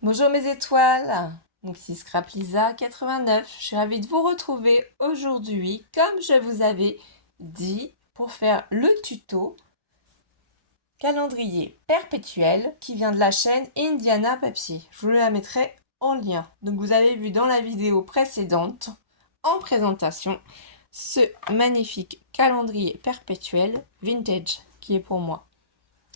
Bonjour mes étoiles, donc c'est Scrap Lisa 89. Je suis ravie de vous retrouver aujourd'hui, comme je vous avais dit, pour faire le tuto calendrier perpétuel qui vient de la chaîne Indiana Papier. Je vous la mettrai en lien. Donc vous avez vu dans la vidéo précédente, en présentation, ce magnifique calendrier perpétuel vintage qui est pour moi.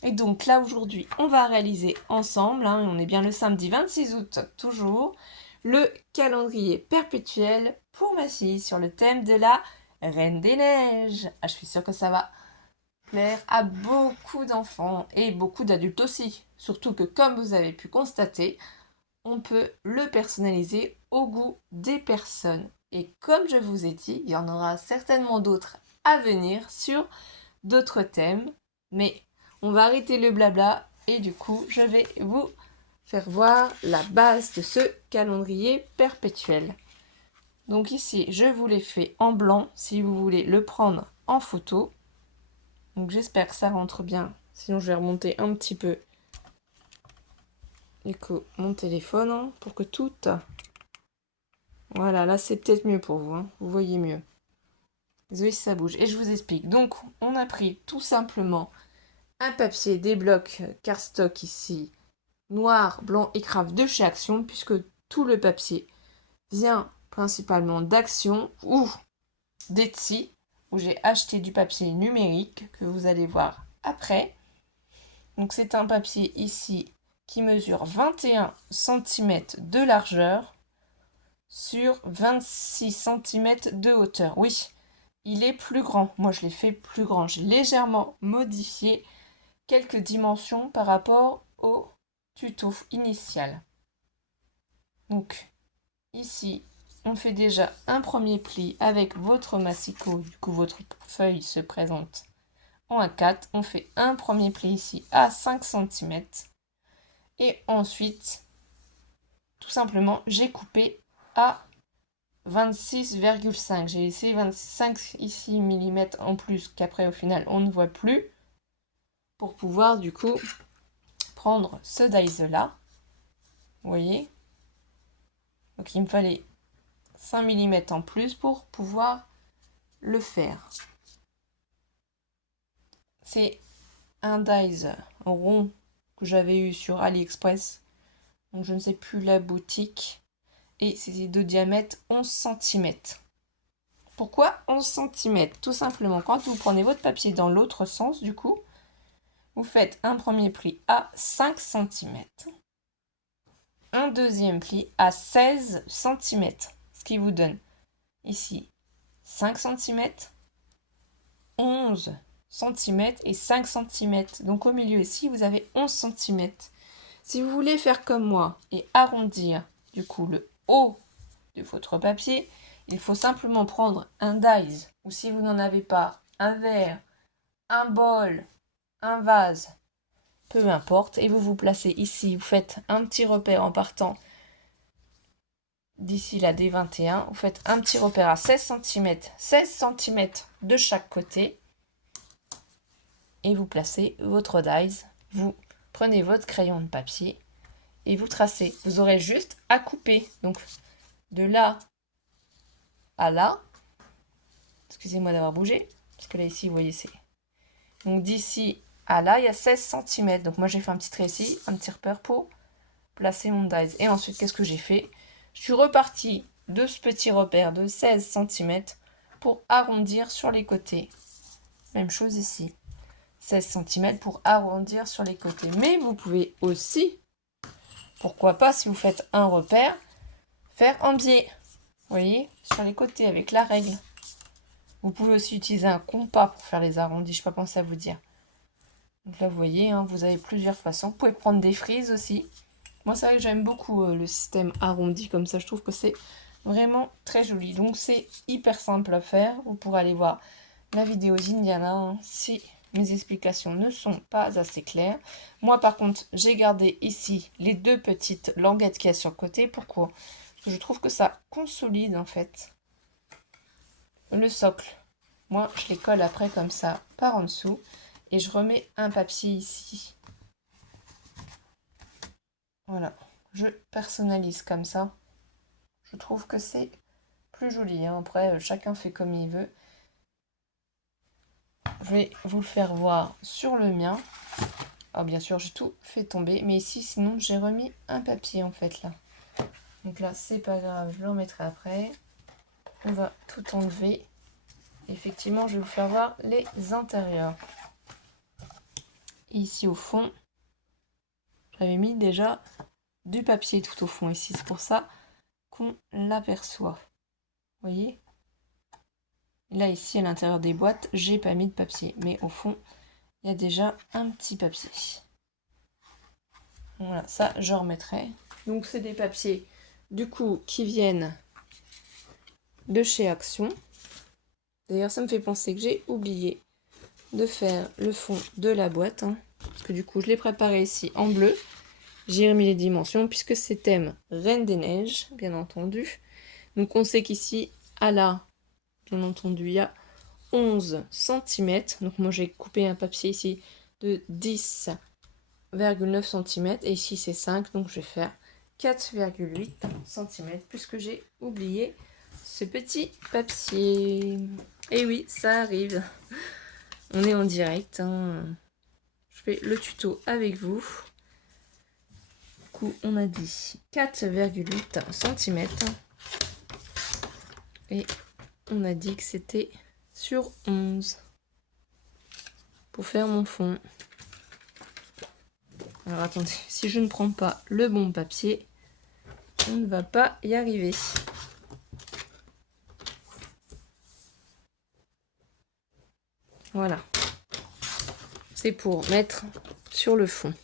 Et donc là aujourd'hui, on va réaliser ensemble, on est bien le samedi 26 août toujours, le calendrier perpétuel pour ma fille sur le thème de la Reine des Neiges. Ah, je suis sûre que ça va plaire à beaucoup d'enfants et beaucoup d'adultes aussi. Surtout que comme vous avez pu constater, on peut le personnaliser au goût des personnes. Et comme je vous ai dit, il y en aura certainement d'autres à venir sur d'autres thèmes, mais on va arrêter le blabla et du coup, je vais vous faire voir la base de ce calendrier perpétuel. Donc ici, je vous l'ai fait en blanc si vous voulez le prendre en photo. Donc j'espère que ça rentre bien. Sinon, je vais remonter un petit peu du coup mon téléphone pour que tout... Voilà, là c'est peut-être mieux pour vous. Vous voyez mieux. Désolé si ça bouge. Et je vous explique. Donc, on a pris tout simplement un papier, des blocs cardstock ici, noir, blanc et craft de chez Action, puisque tout le papier vient principalement d'Action ou d'Etsy, où j'ai acheté du papier numérique que vous allez voir après. Donc c'est un papier ici qui mesure 21 cm de largeur sur 26 cm de hauteur. Oui, il est plus grand. Moi, je l'ai fait plus grand. J'ai légèrement modifié quelques dimensions par rapport au tuto initial. Donc, ici, on fait déjà un premier pli avec votre massicot. Du coup, votre feuille se présente en A4. On fait un premier pli ici à 5 cm. Et ensuite, tout simplement, j'ai coupé à 26,5. J'ai laissé 25 ici mm en plus qu'après au final on ne voit plus pour pouvoir du coup prendre ce dies là. Vous voyez? Donc il me fallait 5 mm en plus pour pouvoir le faire. C'est un dies rond que j'avais eu sur AliExpress. Donc je ne sais plus la boutique. Et c'est de diamètre 11 cm. Pourquoi 11 cm? Tout simplement, quand vous prenez votre papier dans l'autre sens, du coup, vous faites un premier pli à 5 cm, un deuxième pli à 16 cm, ce qui vous donne ici 5 cm, 11 cm et 5 cm. Donc au milieu ici, vous avez 11 cm. Si vous voulez faire comme moi et arrondir du coup le haut de votre papier, il faut simplement prendre un dies ou si vous n'en avez pas, un verre, un bol, un vase, peu importe, et vous vous placez ici, vous faites un petit repère en partant d'ici la D21, vous faites un petit repère à 16 cm de chaque côté, et vous placez votre dies, vous prenez votre crayon de papier, et vous tracez. Vous aurez juste à couper, donc de là à là, excusez-moi d'avoir bougé, parce que là ici, vous voyez, c'est... Donc d'ici à là, il y a 16 cm, donc moi j'ai fait un petit trait ici, un petit repère pour placer mon dies. Et ensuite, qu'est-ce que j'ai fait? Je suis repartie de ce petit repère de 16 cm pour arrondir sur les côtés. Même chose ici. 16 cm pour arrondir sur les côtés. Mais vous pouvez aussi, pourquoi pas, si vous faites un repère, faire un biais. Vous voyez, sur les côtés avec la règle. Vous pouvez aussi utiliser un compas pour faire les arrondis. Je n'ai pas pensé à vous dire. Donc là, vous voyez, vous avez plusieurs façons. Vous pouvez prendre des frises aussi. Moi, c'est vrai que j'aime beaucoup le système arrondi comme ça. Je trouve que c'est vraiment très joli. Donc, c'est hyper simple à faire. Vous pourrez aller voir la vidéo d'Indiana si mes explications ne sont pas assez claires. Moi, par contre, j'ai gardé ici les deux petites languettes qu'il y a sur le côté. Pourquoi? Parce que je trouve que ça consolide, en fait, le socle. Moi, je les colle après comme ça par en dessous. Et je remets un papier ici. Voilà. je personnalise comme ça. Je trouve que c'est plus joli. Hein. Après, chacun fait comme il veut. Je vais vous le faire voir sur le mien. Alors bien sûr, j'ai tout fait tomber. Mais ici, sinon, j'ai remis un papier en fait là. Donc là, c'est pas grave, je le remettrai après. On va tout enlever. Effectivement, je vais vous faire voir les intérieurs. Et ici au fond, j'avais mis déjà du papier tout au fond ici. C'est pour ça qu'on l'aperçoit. Vous voyez? Là, ici, à l'intérieur des boîtes, j'ai pas mis de papier. Mais au fond, il y a déjà un petit papier. Voilà, ça, je remettrai. Donc, c'est des papiers, du coup, qui viennent de chez Action. D'ailleurs, ça me fait penser que j'ai oublié de faire le fond de la boîte. Hein, parce que du coup, je l'ai préparé ici en bleu. J'ai remis les dimensions puisque c'est thème Reine des Neiges, bien entendu. Donc, on sait qu'ici, à la, bien entendu, il y a 11 cm. Donc, moi, j'ai coupé un papier ici de 10,9 cm. Et ici, c'est 5. Donc, je vais faire 4,8 cm puisque j'ai oublié ce petit papier. Et oui, ça arrive. On est en direct. Hein. Je fais le tuto avec vous. Du coup, on a dit 4,8 cm. Et on a dit que c'était sur 11 pour faire mon fond. Alors attendez, si je ne prends pas le bon papier, on ne va pas y arriver. Voilà. C'est pour mettre sur le fond.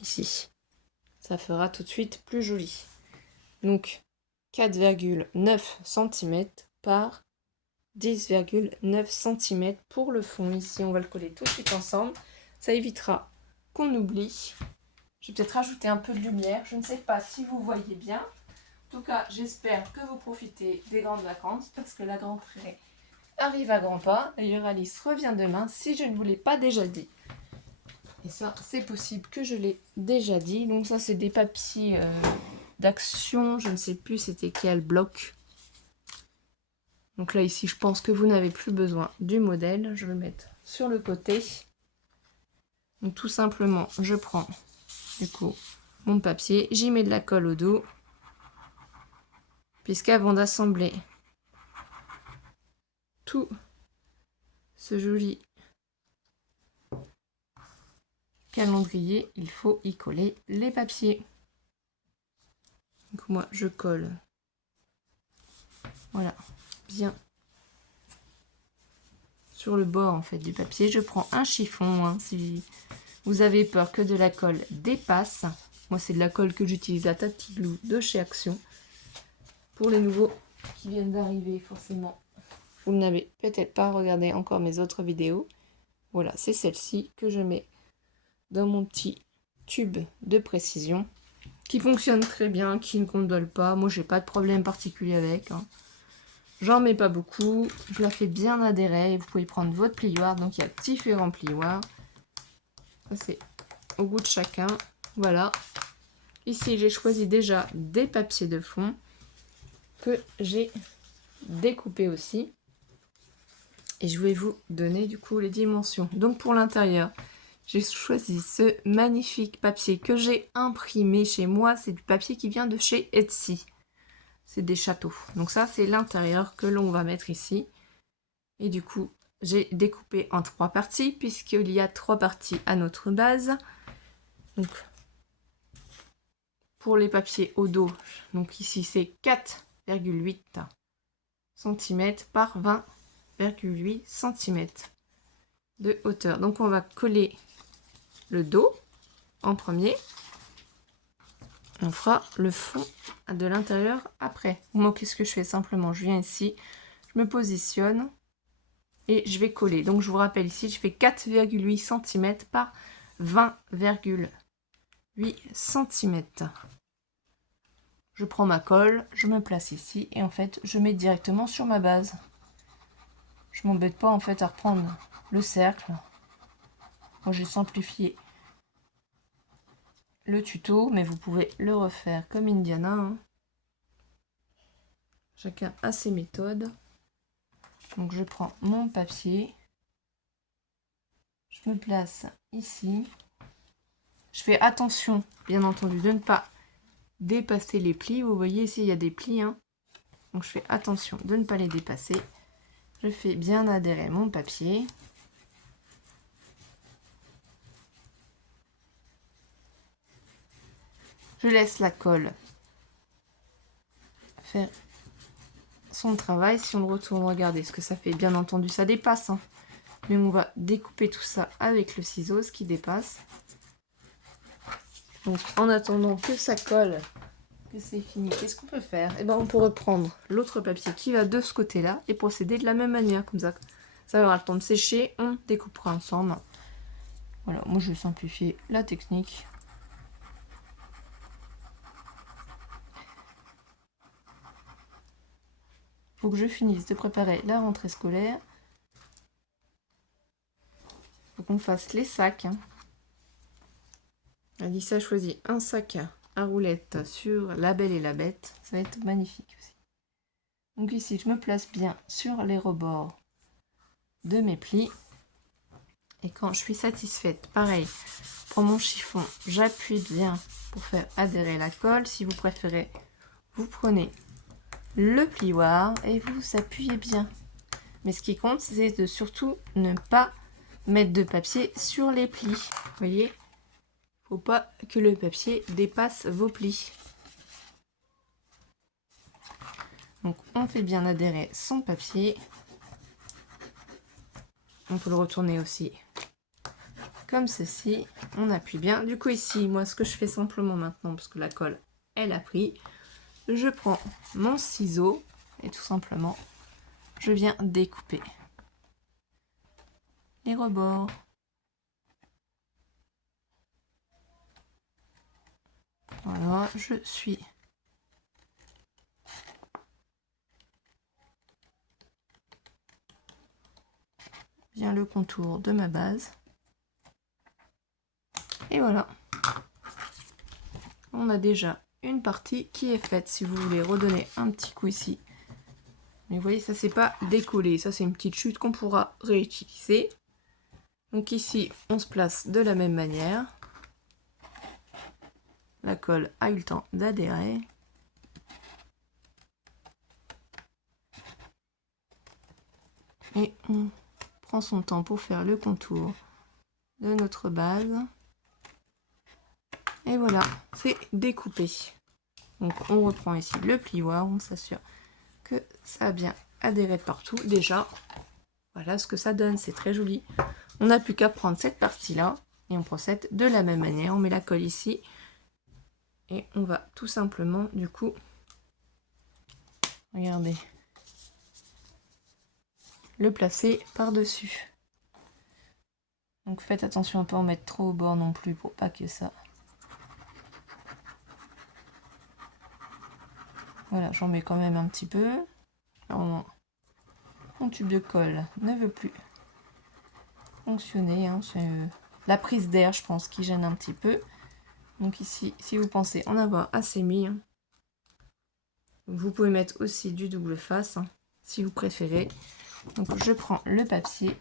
Ici. Ça fera tout de suite plus joli. Donc 4,9 cm par 10,9 cm pour le fond. Ici, on va le coller tout de suite ensemble. Ça évitera qu'on oublie. Je vais peut-être rajouter un peu de lumière. Je ne sais pas si vous voyez bien. En tout cas, j'espère que vous profitez des grandes vacances parce que la rentrée arrive à grands pas. D'ailleurs, Alice revient demain si je ne vous l'ai pas déjà dit. Et ça, c'est possible que je l'ai déjà dit. Donc ça, c'est des papiers d'Action. Je ne sais plus c'était quel bloc. Donc là, ici, je pense que vous n'avez plus besoin du modèle. Je vais le mettre sur le côté. Donc tout simplement, je prends du coup mon papier. J'y mets de la colle au dos. Puisqu'avant d'assembler tout ce joli calendrier, il faut y coller les papiers. Donc moi, je colle. Voilà, bien sur le bord en fait du papier. Je prends un chiffon. Hein, si vous avez peur que de la colle dépasse. Moi, c'est de la colle que j'utilise à Tati Glue de chez Action. Pour les nouveaux qui viennent d'arriver, forcément, vous n'avez peut-être pas regardé encore mes autres vidéos. Voilà, c'est celle-ci que je mets dans mon petit tube de précision qui fonctionne très bien, qui ne gondole pas. Moi, j'ai pas de problème particulier avec. Hein. J'en mets pas beaucoup. Je la fais bien adhérer. Vous pouvez prendre votre plioir. Donc, il y a différents plioirs. Ça, c'est au goût de chacun. Voilà. Ici, j'ai choisi déjà des papiers de fond que j'ai découpés aussi. Et je vais vous donner du coup les dimensions. Donc, pour l'intérieur, j'ai choisi ce magnifique papier que j'ai imprimé chez moi. C'est du papier qui vient de chez Etsy. C'est des châteaux. Donc ça, c'est l'intérieur que l'on va mettre ici. Et du coup, j'ai découpé en 3 parties, puisqu'il y a 3 parties à notre base. Donc, pour les papiers au dos, donc ici, c'est 4,8 cm par 20,8 cm de hauteur. Donc, on va coller le dos en premier. On fera le fond de l'intérieur après. Moi, qu'est-ce que je fais? Simplement, je viens ici, je me positionne et je vais coller. Donc, je vous rappelle ici, je fais 4,8 cm par 20,8 cm. Je prends ma colle, je me place ici et en fait, je mets directement sur ma base. Je m'embête pas en fait à reprendre le cercle. Moi, j'ai simplifié le tuto, mais vous pouvez le refaire comme Indiana, hein. Chacun a ses méthodes. Donc je prends mon papier, je me place ici. Je fais attention, bien entendu, de ne pas dépasser les plis. Vous voyez ici, il y a des plis, hein. Donc je fais attention de ne pas les dépasser. Je fais bien adhérer mon papier. Je laisse la colle faire son travail. Si on le retourne, regardez ce que ça fait. Bien entendu, ça dépasse, hein. Mais on va découper tout ça avec le ciseau, ce qui dépasse. Donc en attendant que ça colle, que c'est fini, qu'est-ce qu'on peut faire? Eh ben, on peut reprendre l'autre papier qui va de ce côté-là et procéder de la même manière, comme ça. Ça aura le temps de sécher, on découpera ensemble. Voilà, moi je vais simplifier la technique. Faut que je finisse de préparer la rentrée scolaire. Faut qu'on fasse les sacs, hein. Alissa choisit un sac à roulettes sur La Belle et la Bête. Ça va être magnifique aussi. Donc ici, je me place bien sur les rebords de mes plis. Et quand je suis satisfaite, pareil, pour mon chiffon, j'appuie bien pour faire adhérer la colle. Si vous préférez, vous prenez le plioir et vous appuyez bien. Mais ce qui compte, c'est de surtout ne pas mettre de papier sur les plis. Vous voyez ? Faut pas que le papier dépasse vos plis. Donc on fait bien adhérer son papier. On peut le retourner aussi comme ceci. On appuie bien. Du coup ici, moi ce que je fais simplement maintenant, parce que la colle elle a pris, je prends mon ciseau et tout simplement je viens découper les rebords. Voilà, je suis bien le contour de ma base. Et voilà. On a déjà une partie qui est faite. Si vous voulez redonner un petit coup ici. Mais vous voyez, ça c'est pas décollé. Ça c'est une petite chute qu'on pourra réutiliser. Donc ici, on se place de la même manière. La colle a eu le temps d'adhérer. Et on prend son temps pour faire le contour de notre base. Et voilà, c'est découpé. Donc on reprend ici le plioir, on s'assure que ça a bien adhéré de partout. Déjà, voilà ce que ça donne, c'est très joli. On n'a plus qu'à prendre cette partie-là et on procède de la même manière. On met la colle ici et on va tout simplement, du coup, regardez, le placer par-dessus. Donc faites attention à ne pas en mettre trop au bord non plus pour pas que ça... Voilà, j'en mets quand même un petit peu. Alors, mon tube de colle ne veut plus fonctionner, hein. C'est la prise d'air, je pense, qui gêne un petit peu. Donc ici, si vous pensez en avoir assez mis, hein, vous pouvez mettre aussi du double face, hein, si vous préférez. Donc je prends le papier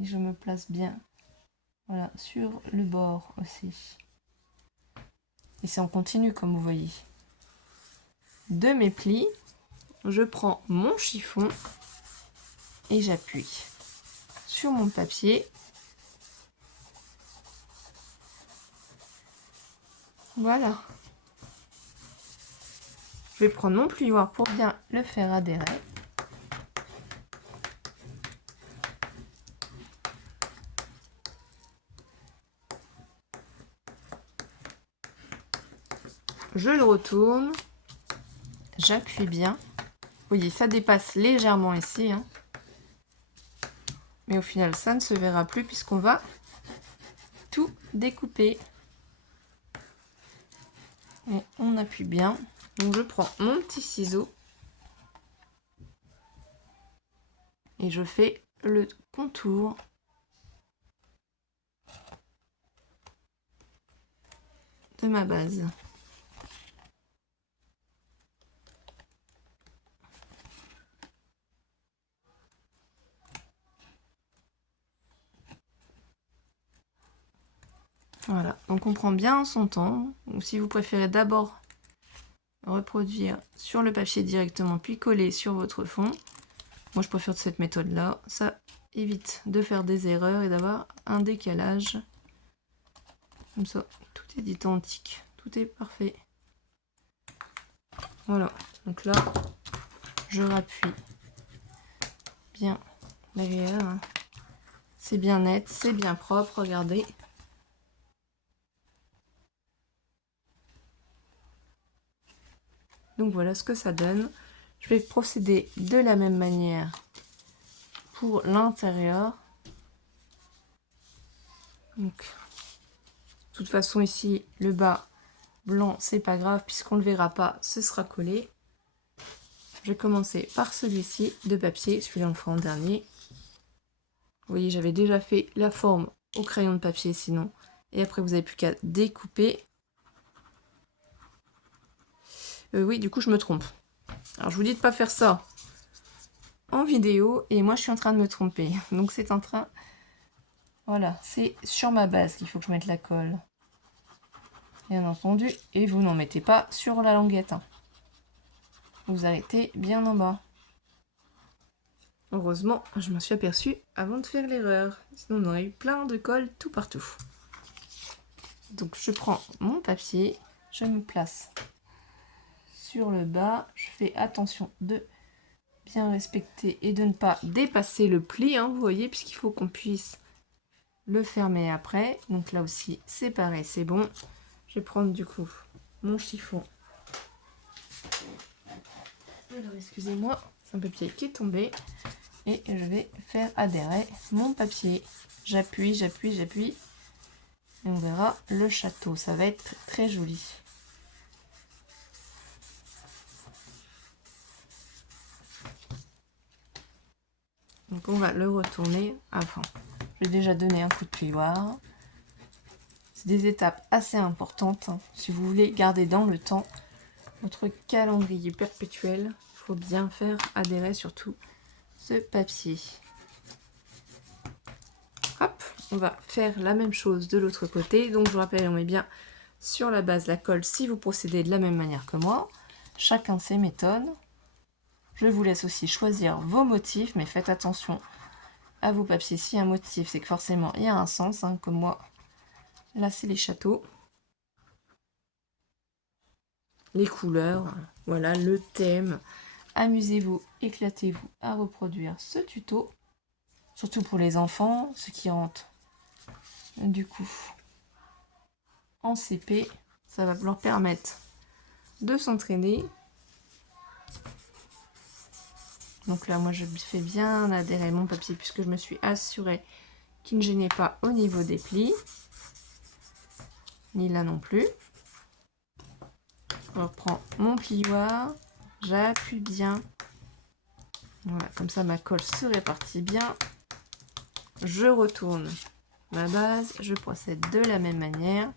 et je me place bien, voilà, sur le bord aussi. Et c'est en continu, comme vous voyez. De mes plis, je prends mon chiffon et j'appuie sur mon papier. Voilà. Je vais prendre mon plioir pour bien le faire adhérer. Je le retourne. J'appuie bien. Vous voyez, ça dépasse légèrement ici, hein. Mais au final, ça ne se verra plus puisqu'on va tout découper. Et on appuie bien. Donc je prends mon petit ciseau et je fais le contour. de ma base. Voilà, donc on prend bien son temps, ou si vous préférez d'abord reproduire sur le papier directement, puis coller sur votre fond. Moi je préfère cette méthode là, ça évite de faire des erreurs et d'avoir un décalage. Comme ça, tout est identique, tout est parfait. Voilà, donc là, je rappuie bien derrière. C'est bien net, c'est bien propre, regardez. Donc voilà ce que ça donne. Je vais procéder de la même manière pour l'intérieur. Donc, de toute façon ici, le bas blanc, c'est pas grave puisqu'on ne le verra pas, ce sera collé. Je vais commencer par celui-ci de papier, celui-là on le fera en dernier. Vous voyez, j'avais déjà fait la forme au crayon de papier sinon. Et après, vous n'avez plus qu'à découper. Oui, du coup, je me trompe. Alors, je vous dis de pas faire ça en vidéo. Et moi, je suis en train de me tromper. Donc, c'est en train... Voilà, c'est sur ma base qu'il faut que je mette la colle. Bien entendu. Et vous n'en mettez pas sur la languette. Hein. Vous arrêtez bien en bas. Heureusement, je me suis aperçue avant de faire l'erreur. Sinon, on aurait eu plein de colle tout partout. Donc, je prends mon papier. Je me place sur le bas. Je fais attention de bien respecter et de ne pas dépasser le pli. Hein, vous voyez, puisqu'il faut qu'on puisse le fermer après. Donc là aussi, c'est pareil, c'est bon. Je vais prendre du coup mon chiffon. Alors, excusez-moi, c'est un papier qui est tombé. Et je vais faire adhérer mon papier. J'appuie, j'appuie, j'appuie. Et on verra le château. Ça va être très joli. Donc on va le retourner avant. Je vais déjà donner un coup de plioir. C'est des étapes assez importantes. Hein. Si vous voulez garder dans le temps votre calendrier perpétuel, il faut bien faire adhérer surtout ce papier. Hop, on va faire la même chose de l'autre côté. Donc je vous rappelle, on met bien sur la base la colle si vous procédez de la même manière que moi. Chacun ses méthodes. Je vous laisse aussi choisir vos motifs, mais faites attention à vos papiers. Si y a un motif, c'est que forcément il y a un sens, hein, comme moi. Là, c'est les châteaux. Les couleurs, voilà, le thème. Amusez-vous, éclatez-vous à reproduire ce tuto. Surtout pour les enfants, ceux qui rentrent du coup en CP. Ça va leur permettre de s'entraîner. Donc là, moi, je fais bien adhérer mon papier puisque je me suis assurée qu'il ne gênait pas au niveau des plis. Ni là non plus. Je reprends mon plioir. J'appuie bien. Voilà, comme ça, ma colle se répartit bien. Je retourne ma base. Je procède de la même manière.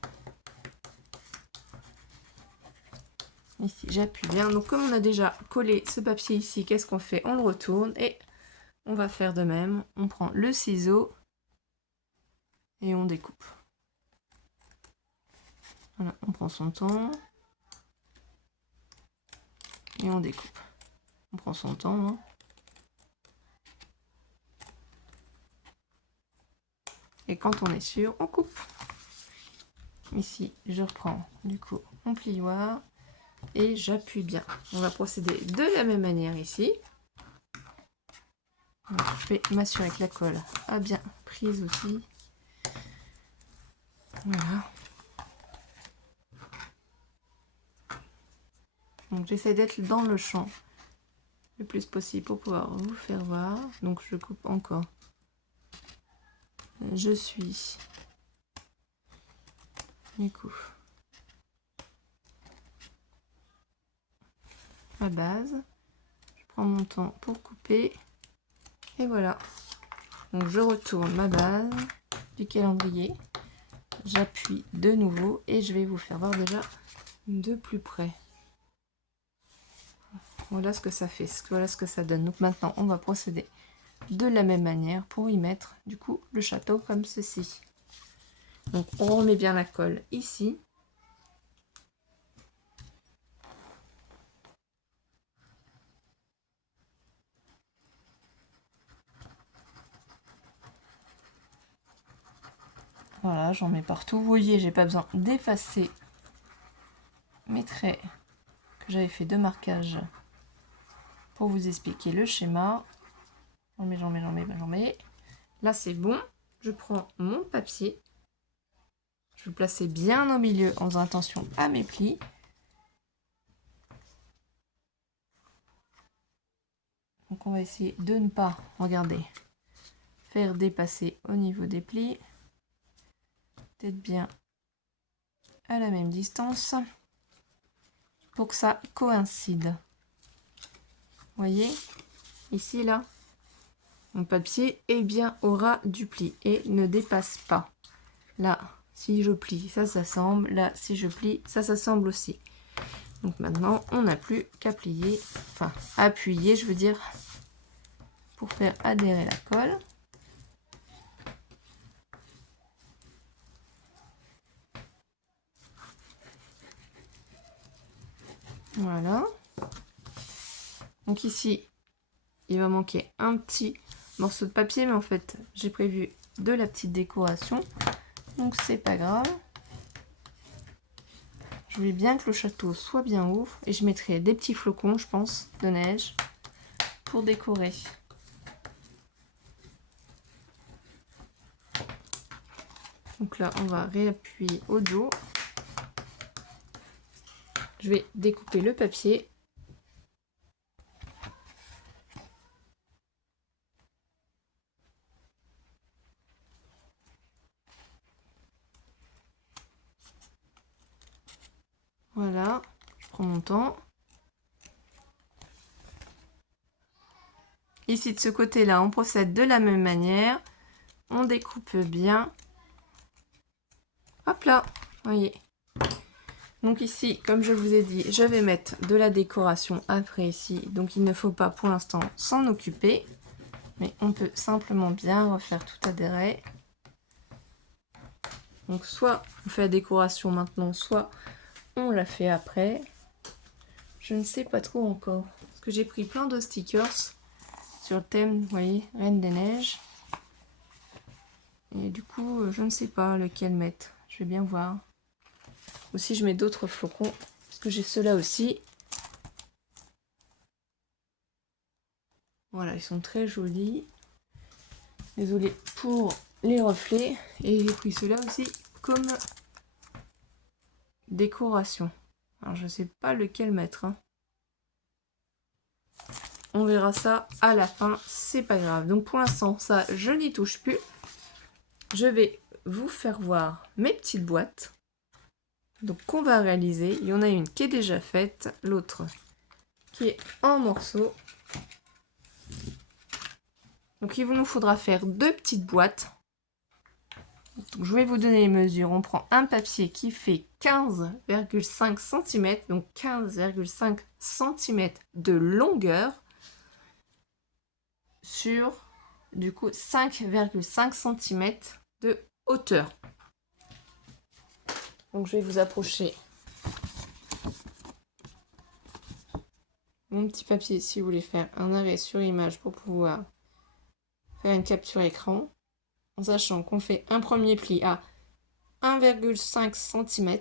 Ici, j'appuie bien. Donc, comme on a déjà collé ce papier ici, qu'est-ce qu'on fait? On le retourne et on va faire de même. On prend le ciseau et on découpe. Voilà, on prend son temps et on découpe. On prend son temps. Hein. Et quand on est sûr, on coupe. Ici, je reprends du coup mon plioir et j'appuie bien. On va procéder de la même manière ici. Donc, je vais m'assurer que la colle a bien prise aussi. Voilà. Donc j'essaie d'être dans le champ le plus possible pour pouvoir vous faire voir. Donc je coupe encore. Je suis du coup ma base. Je prends mon temps pour couper. Et voilà. Donc je retourne ma base du calendrier. j'appuie de nouveau et je vais vous faire voir déjà de plus près. Voilà ce que ça fait, voilà ce que ça donne. Donc maintenant, on va procéder de la même manière pour y mettre du coup le château comme ceci. Donc on remet bien la colle ici. Voilà, j'en mets partout. Vous voyez, j'ai pas besoin d'effacer mes traits que j'avais fait de marquage pour vous expliquer le schéma. J'en mets. Là, c'est bon. Je prends mon papier. Je vais le placer bien au milieu en faisant attention à mes plis. Donc, on va essayer de ne pas, regardez, faire dépasser au niveau des plis. Peut-être bien à la même distance pour que ça coïncide. Vous voyez, ici, là, mon papier est bien au ras du pli et ne dépasse pas. Là, si je plie, ça s'assemble. Là, si je plie, ça s'assemble aussi. Donc maintenant, on n'a plus qu'à plier, enfin appuyer, je veux dire, pour faire adhérer la colle. Voilà. Donc ici, il va manquer un petit morceau de papier, mais en fait, j'ai prévu de la petite décoration. Donc c'est pas grave. Je voulais bien que le château soit bien haut et je mettrai des petits flocons, je pense, de neige pour décorer. Donc là, on va réappuyer au dos. Je vais découper le papier. Voilà, je prends mon temps. Ici, de ce côté-là, on procède de la même manière. On découpe bien. Hop là, voyez. Donc ici, comme je vous ai dit, je vais mettre de la décoration après ici. Donc il ne faut pas pour l'instant s'en occuper. Mais on peut simplement bien refaire tout adhérer. Donc soit on fait la décoration maintenant, soit on la fait après. Je ne sais pas trop encore. Parce que j'ai pris plein de stickers sur le thème, vous voyez, Reine des Neiges. Et du coup, je ne sais pas lequel mettre. Je vais bien voir. Aussi, je mets d'autres flocons. Parce que j'ai ceux-là aussi. Voilà, ils sont très jolis. Désolée pour les reflets. Et j'ai pris ceux-là aussi comme décoration. Alors, je ne sais pas lequel mettre. Hein. On verra ça à la fin. C'est pas grave. Donc, pour l'instant, ça, je n'y touche plus. Je vais vous faire voir mes petites boîtes. Donc qu'on va réaliser. Il y en a une qui est déjà faite, l'autre qui est en morceaux. Donc il nous faudra faire deux petites boîtes. Donc, je vais vous donner les mesures. On prend un papier qui fait 15,5 cm, donc 15,5 cm de longueur sur du coup 5,5 cm de hauteur. Donc je vais vous approcher mon petit papier si vous voulez faire un arrêt sur image pour pouvoir faire une capture écran. En sachant qu'on fait un premier pli à 1,5 cm,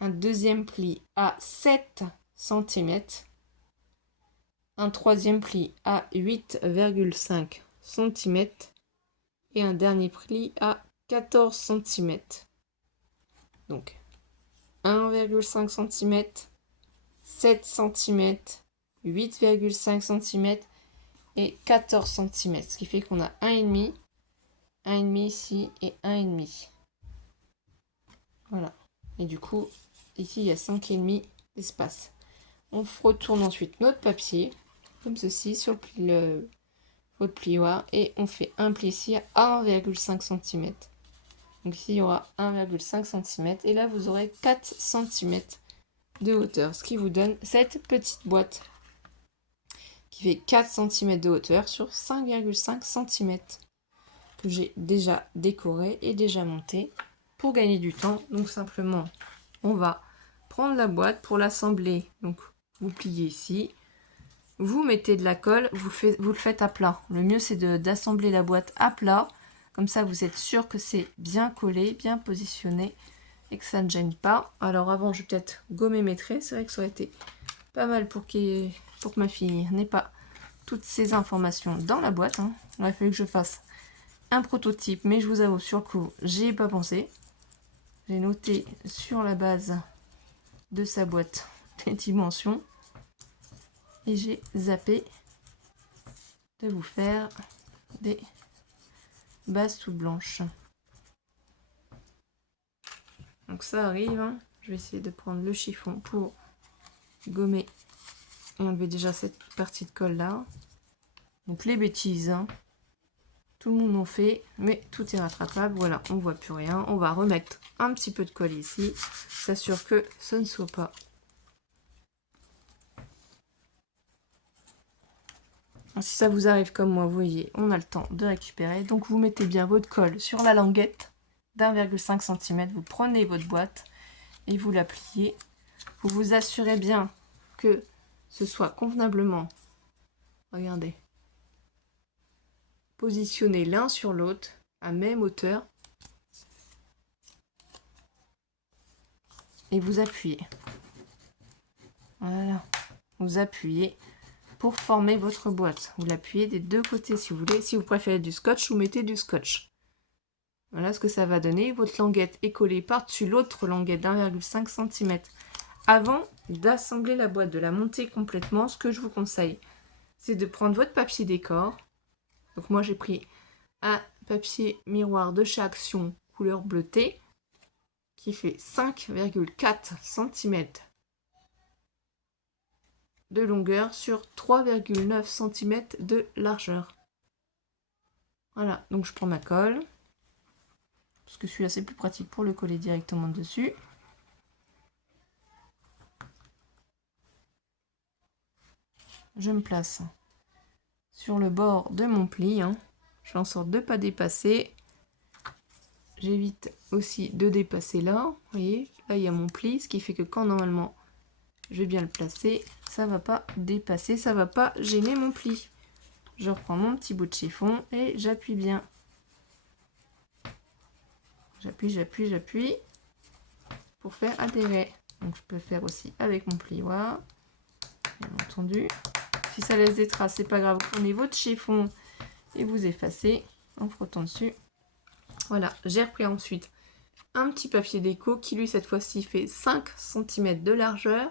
un deuxième pli à 7 cm, un troisième pli à 8,5 cm et un dernier pli à 14 cm. Donc 1,5 cm, 7 cm, 8,5 cm et 14 cm, ce qui fait qu'on a 1,5 ici et 1,5. Voilà. Et du coup, ici, il y a 5,5 d'espace. On retourne ensuite notre papier, comme ceci, sur votre plioir. Et on fait un pli ici à 1,5 cm. Donc ici, il y aura 1,5 cm. Et là, vous aurez 4 cm de hauteur. Ce qui vous donne cette petite boîte qui fait 4 cm de hauteur sur 5,5 cm. Que j'ai déjà décoré et déjà monté pour gagner du temps. Donc simplement, on va prendre la boîte pour l'assembler. Donc vous pliez ici. Vous mettez de la colle, vous le faites à plat. Le mieux, c'est d'assembler la boîte à plat. Comme ça, vous êtes sûr que c'est bien collé, bien positionné et que ça ne gêne pas. Alors avant, je vais peut-être gommer mes traits. C'est vrai que ça aurait été pas mal pour que ma fille n'ait pas toutes ces informations dans la boîte. Hein. Il aurait fallu que je fasse un prototype, mais je vous avoue, sur le coup, j'y ai pas pensé. J'ai noté sur la base de sa boîte les dimensions. Et j'ai zappé de vous faire des bases toutes blanches. Donc ça arrive, hein. Je vais essayer de prendre le chiffon pour gommer et enlever déjà cette partie de colle là. Donc les bêtises, hein. Tout le monde en fait, mais tout est rattrapable. Voilà, on voit plus rien. On va remettre un petit peu de colle ici, s'assure que ce ne soit pas. Si ça vous arrive comme moi, vous voyez, on a le temps de récupérer. Donc vous mettez bien votre colle sur la languette d'1,5 cm. Vous prenez votre boîte et vous la pliez. Vous vous assurez bien que ce soit convenablement, regardez, positionné l'un sur l'autre à même hauteur. Et vous appuyez. Voilà. Vous appuyez pour former votre boîte. Vous l'appuyez des deux côtés si vous voulez. Si vous préférez du scotch, vous mettez du scotch. Voilà ce que ça va donner. Votre languette est collée par-dessus l'autre languette d'1,5 cm. Avant d'assembler la boîte, de la monter complètement, ce que je vous conseille, c'est de prendre votre papier décor. Donc moi j'ai pris un papier miroir de chez Action couleur bleutée qui fait 5,4 cm de longueur sur 3,9 cm de largeur. Voilà, donc je prends ma colle, parce que celui-là c'est plus pratique pour le coller directement dessus. Je me place sur le bord de mon pli, hein. Je fais en sorte de ne pas dépasser. J'évite aussi de dépasser là, vous voyez, là il y a mon pli, ce qui fait que quand normalement je vais bien le placer, ça va pas dépasser, ça va pas gêner mon pli. Je reprends mon petit bout de chiffon et j'appuie bien. J'appuie pour faire adhérer. Donc je peux faire aussi avec mon plioir, bien entendu. Si ça laisse des traces, c'est pas grave, vous prenez votre chiffon et vous effacez en frottant dessus. Voilà, j'ai repris ensuite un petit papier déco qui lui cette fois-ci fait 5 cm de largeur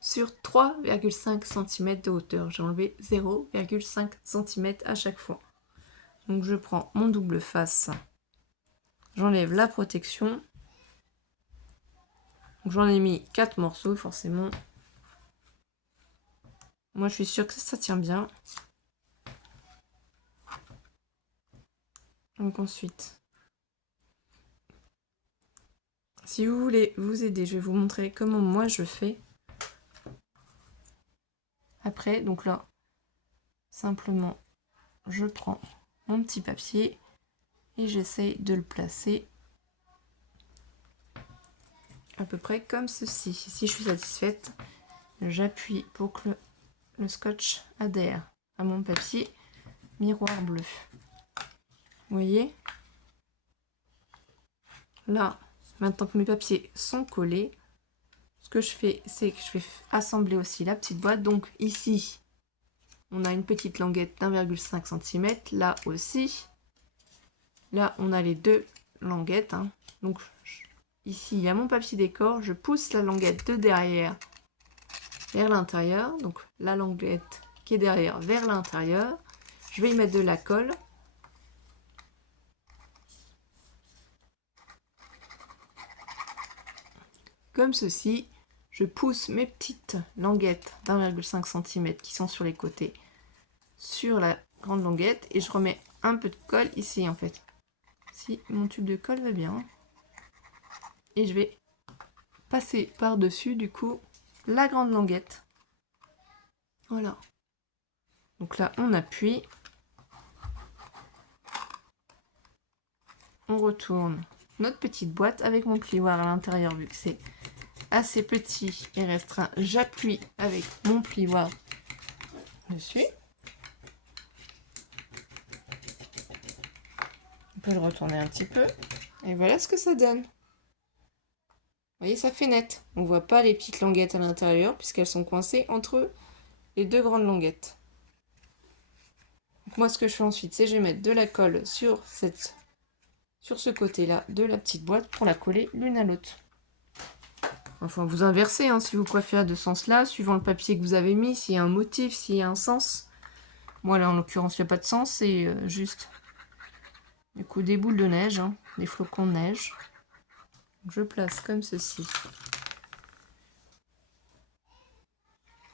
sur 3,5 cm de hauteur. J'ai enlevé 0,5 cm à chaque fois. Donc je prends mon double face, j'enlève la protection. J'en ai mis 4 morceaux forcément. Moi je suis sûre que ça tient bien. Donc ensuite, si vous voulez vous aider, je vais vous montrer comment moi je fais. Après, donc là, simplement, je prends mon petit papier et j'essaye de le placer à peu près comme ceci. Si je suis satisfaite, j'appuie pour que le scotch adhère à mon papier miroir bleu. Vous voyez? Là, maintenant que mes papiers sont collés, ce que je fais, c'est que je vais assembler aussi la petite boîte. Donc ici, on a une petite languette d'1,5 cm. Là aussi. Là, on a les deux languettes. Hein. Donc ici, il y a mon papier décor. Je pousse la languette de derrière vers l'intérieur. Donc la languette qui est derrière vers l'intérieur. Je vais y mettre de la colle. Comme ceci. Je pousse mes petites languettes d'1,5 cm qui sont sur les côtés sur la grande languette et je remets un peu de colle ici en fait. si mon tube de colle va bien. Et je vais passer par-dessus, du coup, la grande languette. Voilà. Donc là, on appuie. On retourne notre petite boîte avec mon plioir à l'intérieur, vu que c'est assez petit et restreint. J'appuie avec mon plioir dessus. On peut le retourner un petit peu. Et voilà ce que ça donne. Vous voyez, ça fait net. On ne voit pas les petites languettes à l'intérieur puisqu'elles sont coincées entre les deux grandes languettes. Donc moi, ce que je fais ensuite, c'est que je vais mettre de la colle sur ce côté-là de la petite boîte pour la coller l'une à l'autre. Enfin, vous inversez hein, si vous coiffez à deux sens-là, suivant le papier que vous avez mis, s'il y a un motif, s'il y a un sens. Moi, là, en l'occurrence, il n'y a pas de sens, c'est juste du coup des boules de neige, hein, des flocons de neige. Je place comme ceci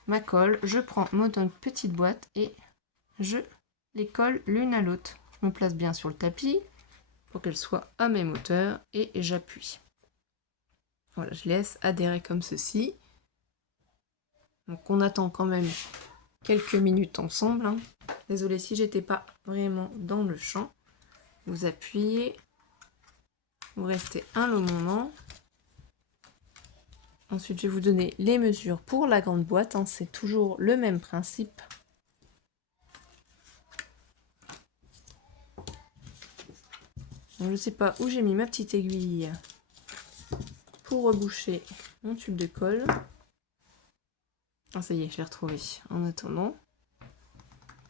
ma colle, je prends notre petite boîte et je les colle l'une à l'autre. Je me place bien sur le tapis pour qu'elles soient à même hauteur et j'appuie. Voilà, je laisse adhérer comme ceci. Donc on attend quand même quelques minutes ensemble. Hein. Désolée si j'étais pas vraiment dans le champ. Vous appuyez, vous restez un long moment. Ensuite, je vais vous donner les mesures pour la grande boîte. Hein. C'est toujours le même principe. Donc, je ne sais pas où j'ai mis ma petite aiguille pour reboucher mon tube de colle. Ah, ça y est, je l'ai retrouvé. En attendant,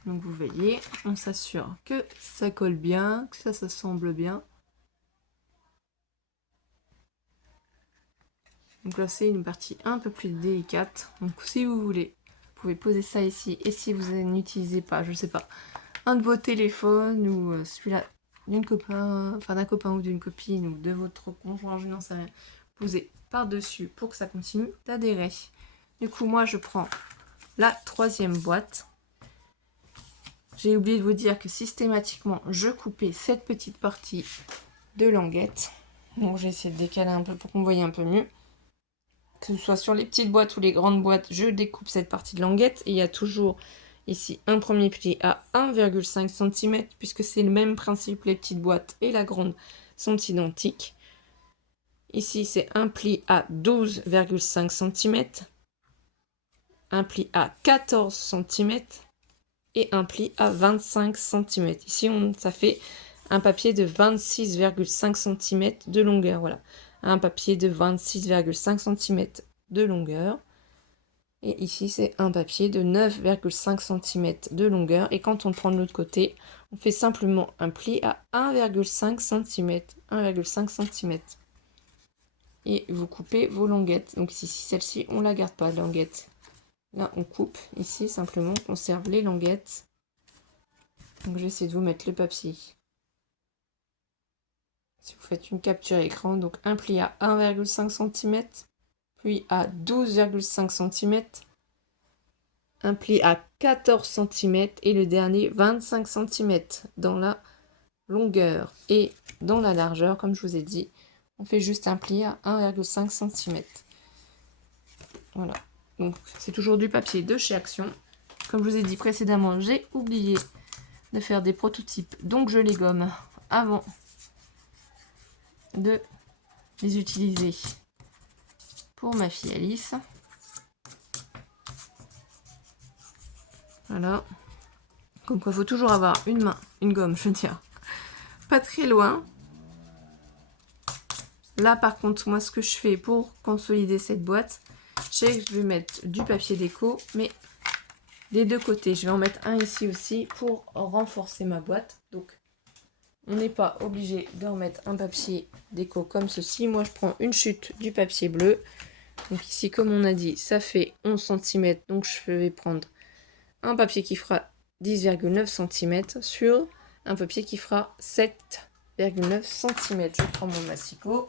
donc vous voyez, on s'assure que ça colle bien, que ça s'assemble bien. Donc là, c'est une partie un peu plus délicate. Donc si vous voulez, vous pouvez poser ça ici. Et si vous n'utilisez pas, je sais pas, un de vos téléphones ou celui-là d'un copain ou d'une copine ou de votre conjoint, je n'en sais rien, posez par-dessus pour que ça continue d'adhérer. Du coup, moi, je prends la troisième boîte. J'ai oublié de vous dire que systématiquement, je coupais cette petite partie de languette. Donc, j'ai essayé de décaler un peu pour qu'on voie un peu mieux. Que ce soit sur les petites boîtes ou les grandes boîtes, je découpe cette partie de languette. Et il y a toujours ici un premier pli à 1,5 cm, puisque c'est le même principe, les petites boîtes et la grande sont identiques. Ici, c'est un pli à 12,5 cm, un pli à 14 cm et un pli à 25 cm. Ici, ça fait un papier de 26,5 cm de longueur. Voilà, un papier de 26,5 cm de longueur. Et ici, c'est un papier de 9,5 cm de longueur. Et quand on prend de l'autre côté, on fait simplement un pli à 1,5 cm. 1,5 cm. Et vous coupez vos languettes. Donc ici, celle-ci, on ne la garde pas, languette. Là, on coupe. Ici, simplement, on conserve les languettes. Donc, je vais essayer de vous mettre le papier. Si vous faites une capture écran, donc un pli à 1,5 cm, puis à 12,5 cm, un pli à 14 cm et le dernier 25 cm dans la longueur et dans la largeur, comme je vous ai dit. On fait juste un pli à 1,5 cm. Voilà. Donc, c'est toujours du papier de chez Action. Comme je vous ai dit précédemment, j'ai oublié de faire des prototypes, donc je les gomme avant de les utiliser pour ma fille Alice. Voilà. Comme quoi, il faut toujours avoir une gomme, je veux dire, pas très loin. Là, par contre, moi, ce que je fais pour consolider cette boîte, c'est que je vais mettre du papier déco, mais des deux côtés. Je vais en mettre un ici aussi pour renforcer ma boîte. Donc, on n'est pas obligé de remettre un papier déco comme ceci. Moi, je prends une chute du papier bleu. Donc ici, comme on a dit, ça fait 11 cm. Donc, je vais prendre un papier qui fera 10,9 cm sur un papier qui fera 7,9 cm. Je prends mon massicot.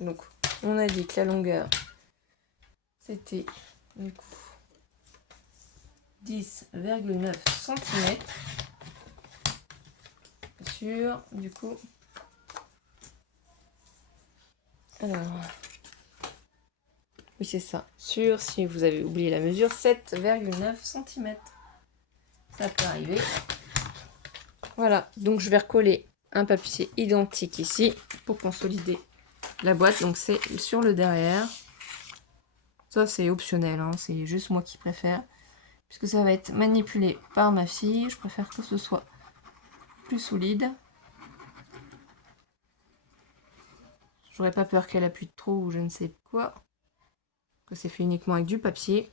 Donc, on a dit que la longueur, c'était du coup 10,9 cm. mesure, du coup. Alors, oui, c'est ça. Si vous avez oublié la mesure, 7,9 cm. Ça peut arriver. Voilà, donc je vais recoller un papier identique ici pour consolider la boîte. Donc c'est sur le derrière. Ça c'est optionnel, hein, c'est juste moi qui préfère. Puisque ça va être manipulé par ma fille, je préfère que ce soit plus solide. J'aurais pas peur qu'elle appuie trop ou je ne sais quoi. Que c'est fait uniquement avec du papier.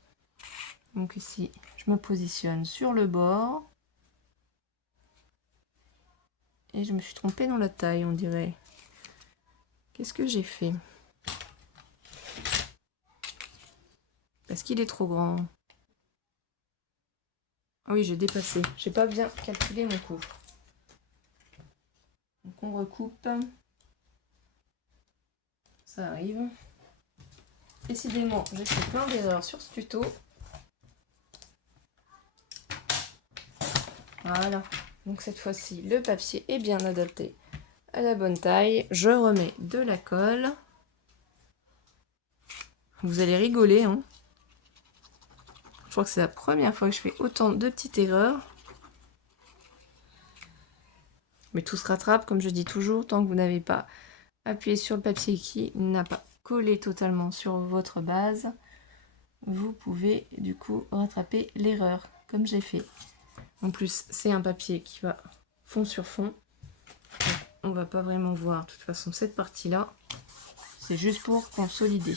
Donc ici, je me positionne sur le bord. Et je me suis trompée dans la taille, on dirait. Qu'est-ce que j'ai fait? Parce qu'il est trop grand. Ah oui, j'ai dépassé. J'ai pas bien calculé mon coup. Donc on recoupe. Ça arrive. Décidément, j'ai fait plein d'erreurs sur ce tuto. Voilà. Donc cette fois-ci, le papier est bien adapté à la bonne taille. Je remets de la colle. Vous allez rigoler, hein. Je crois que c'est la première fois que je fais autant de petites erreurs. Mais tout se rattrape, comme je dis toujours, tant que vous n'avez pas appuyé sur le papier qui n'a pas collé totalement sur votre base, vous pouvez du coup rattraper l'erreur, comme j'ai fait. En plus, c'est un papier qui va fond sur fond. On va pas vraiment voir, de toute façon, cette partie-là. C'est juste pour consolider.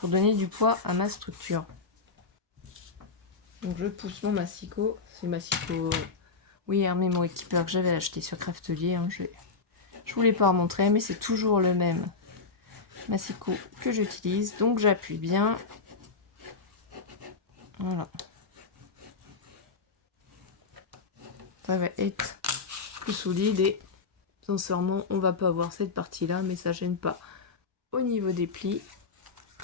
Pour donner du poids à ma structure. Donc je pousse mon massicot. C'est le massicot We Are Memory Keeper que j'avais acheté sur Craftelier. Hein. Je voulais pas remontrer, mais c'est toujours le même massicot que j'utilise. Donc j'appuie bien. Voilà. Ça va être plus solide et sincèrement, on va pas voir cette partie-là, mais ça gêne pas au niveau des plis.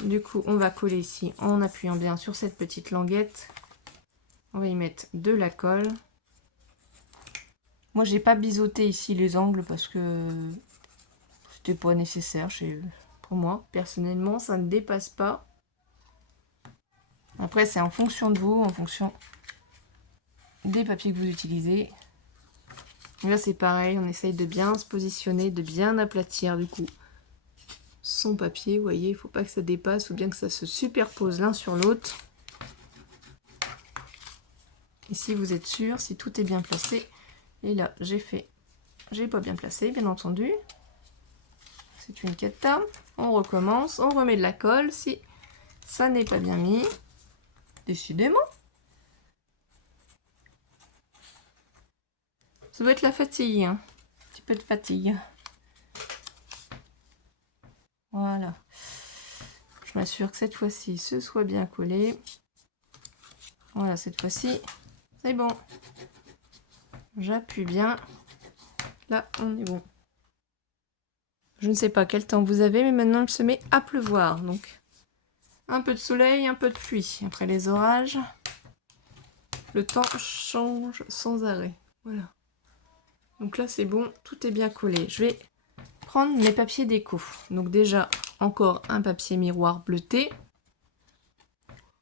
Du coup, on va coller ici en appuyant bien sur cette petite languette. On va y mettre de la colle. Moi, j'ai pas biseauté ici les angles parce que c'était pas nécessaire pour moi. Personnellement, ça ne dépasse pas. Après, c'est en fonction de vous, en fonction des papiers que vous utilisez. Là, c'est pareil, on essaye de bien se positionner, de bien aplatir du coup son papier. Vous voyez, il ne faut pas que ça dépasse ou bien que ça se superpose l'un sur l'autre. Ici, vous êtes sûr, si tout est bien placé. Et là, j'ai pas bien placé, bien entendu. C'est une cata. On recommence, on remet de la colle si ça n'est pas bien mis. Décidément. Ça doit être la fatigue, hein. Un petit peu de fatigue. Voilà. Je m'assure que cette fois-ci, ce soit bien collé. Voilà, cette fois-ci, c'est bon. J'appuie bien. Là, on est bon. Je ne sais pas quel temps vous avez, mais maintenant, il se met à pleuvoir. Donc, un peu de soleil, un peu de pluie. Après les orages, le temps change sans arrêt. Voilà. Donc là, c'est bon, tout est bien collé. Je vais prendre mes papiers déco. Donc déjà, encore un papier miroir bleuté.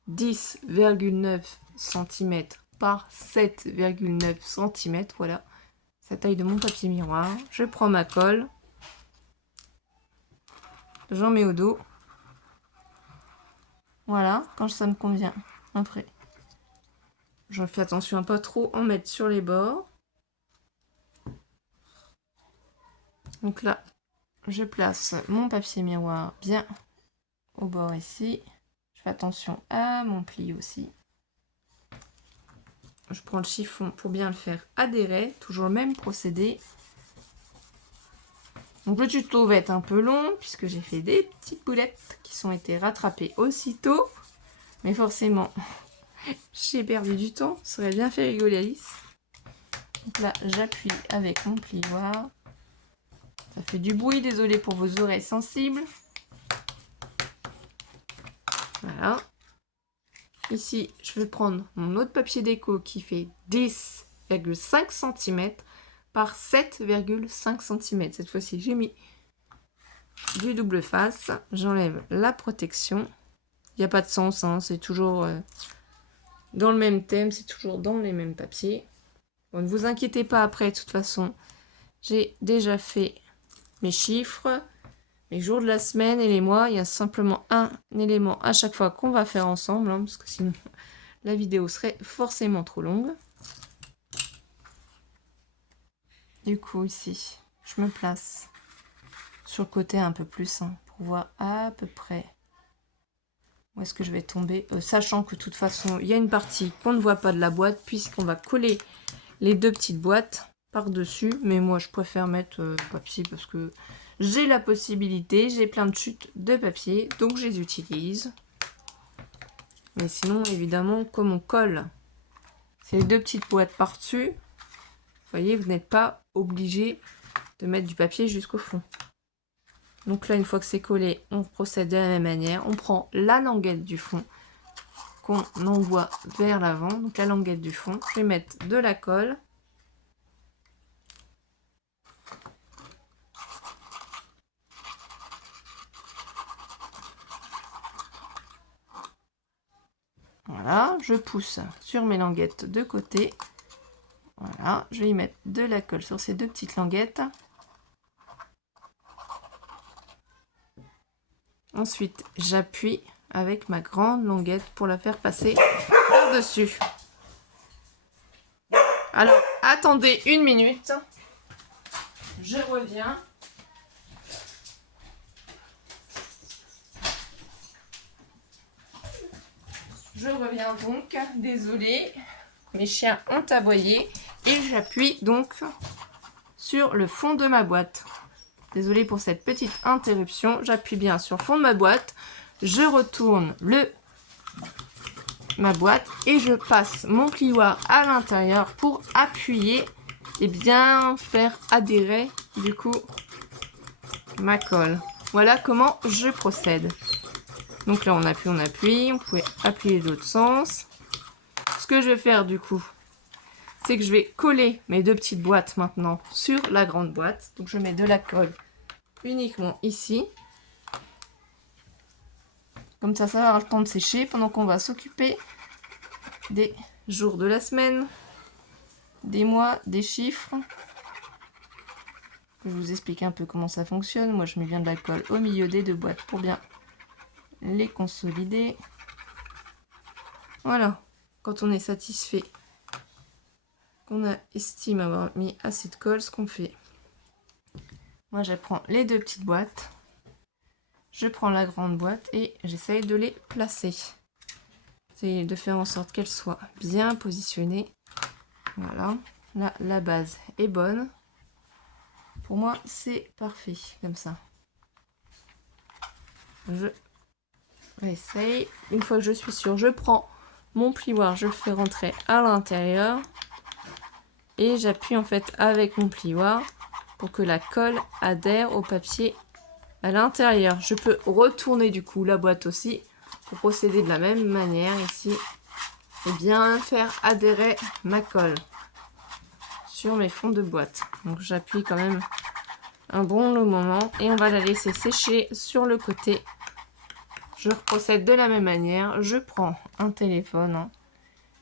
10,9 cm par 7,9 cm. Voilà, c'est la taille de mon papier miroir. Je prends ma colle. J'en mets au dos. Voilà, quand ça me convient. Après, je fais attention à pas trop en mettre sur les bords. Donc là, je place mon papier miroir bien au bord ici. Je fais attention à mon pli aussi. Je prends le chiffon pour bien le faire adhérer. Toujours le même procédé. Donc le tuto va être un peu long puisque j'ai fait des petites boulettes qui ont été rattrapées aussitôt. Mais forcément, j'ai perdu du temps. Ça aurait bien fait rigoler Alice. Donc là, j'appuie avec mon plioir. Ça fait du bruit, désolé pour vos oreilles sensibles. Voilà. Ici, je vais prendre mon autre papier déco qui fait 10,9 7,5 cm par 7,5 cm. Cette fois-ci, j'ai mis du double face. J'enlève la protection. Il n'y a pas de sens, hein, c'est toujours dans le même thème, c'est toujours dans les mêmes papiers. Bon, ne vous inquiétez pas après, de toute façon, j'ai déjà fait mes chiffres, les jours de la semaine et les mois. Il y a simplement un élément à chaque fois qu'on va faire ensemble, hein, parce que sinon la vidéo serait forcément trop longue. Du coup, ici, je me place sur le côté un peu plus, hein, pour voir à peu près où est-ce que je vais tomber, sachant que de toute façon, il y a une partie qu'on ne voit pas de la boîte, puisqu'on va coller les deux petites boîtes par-dessus. Mais moi, je préfère mettre papier parce que j'ai la possibilité, j'ai plein de chutes de papier, donc je les utilise. Mais sinon, évidemment, comme on colle ces deux petites boîtes par-dessus, vous voyez, vous n'êtes pas obligé de mettre du papier jusqu'au fond. Donc là, une fois que c'est collé, on procède de la même manière. On prend la languette du fond qu'on envoie vers l'avant. Donc la languette du fond, je vais mettre de la colle. Voilà, je pousse sur mes languettes de côté. Voilà, je vais y mettre de la colle sur ces deux petites languettes. Ensuite, j'appuie avec ma grande languette pour la faire passer par-dessus. Alors, attendez une minute. Je reviens. Je reviens donc. Désolée, mes chiens ont aboyé. Et j'appuie donc sur le fond de ma boîte. Désolée pour cette petite interruption. J'appuie bien sur le fond de ma boîte. Je retourne ma boîte et je passe mon plioir à l'intérieur pour appuyer et bien faire adhérer du coup ma colle. Voilà comment je procède. Donc là on appuie, on pouvait appuyer de l'autre sens. Ce que je vais faire du coup, c'est que je vais coller mes deux petites boîtes maintenant sur la grande boîte. Donc je mets de la colle uniquement ici. Comme ça va avoir le temps de sécher pendant qu'on va s'occuper des jours de la semaine, des mois, des chiffres. Je vous explique un peu comment ça fonctionne. Moi, je mets bien de la colle au milieu des deux boîtes pour bien les consolider. Voilà. Quand on est satisfait, qu'on estime avoir mis assez de colle, ce qu'on fait. Moi, je prends les deux petites boîtes. Je prends la grande boîte et j'essaye de les placer. J'essaye de faire en sorte qu'elles soient bien positionnées. Voilà. Là, la base est bonne. Pour moi, c'est parfait comme ça. Je essaye. Une fois que je suis sûre, je prends mon plioir, je le fais rentrer à l'intérieur. Et j'appuie en fait avec mon plioir pour que la colle adhère au papier à l'intérieur. Je peux retourner du coup la boîte aussi pour procéder de la même manière ici et bien faire adhérer ma colle sur mes fonds de boîte. Donc j'appuie quand même un bon long moment et on va la laisser sécher sur le côté. Je procède de la même manière. Je prends un téléphone, hein.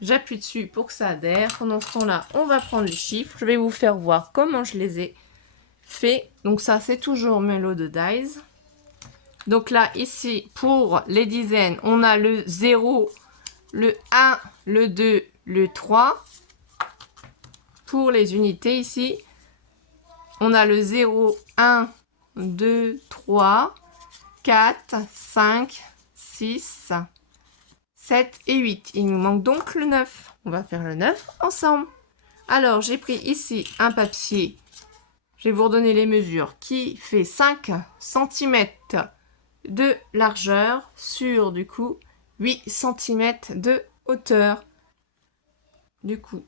J'appuie dessus pour que ça adhère. Pendant ce temps-là, on va prendre les chiffres. Je vais vous faire voir comment je les ai fait. Donc ça, c'est toujours mes lots de dies. Donc là, ici, pour les dizaines, on a le 0, le 1, le 2, le 3. Pour les unités, ici, on a le 0, 1, 2, 3, 4, 5, 6, 7 et 8. Il nous manque donc le 9. On va faire le 9 ensemble. Alors, j'ai pris ici un papier. Je vais vous redonner les mesures. Qui fait 5 cm de largeur sur, du coup, 8 cm de hauteur. Du coup,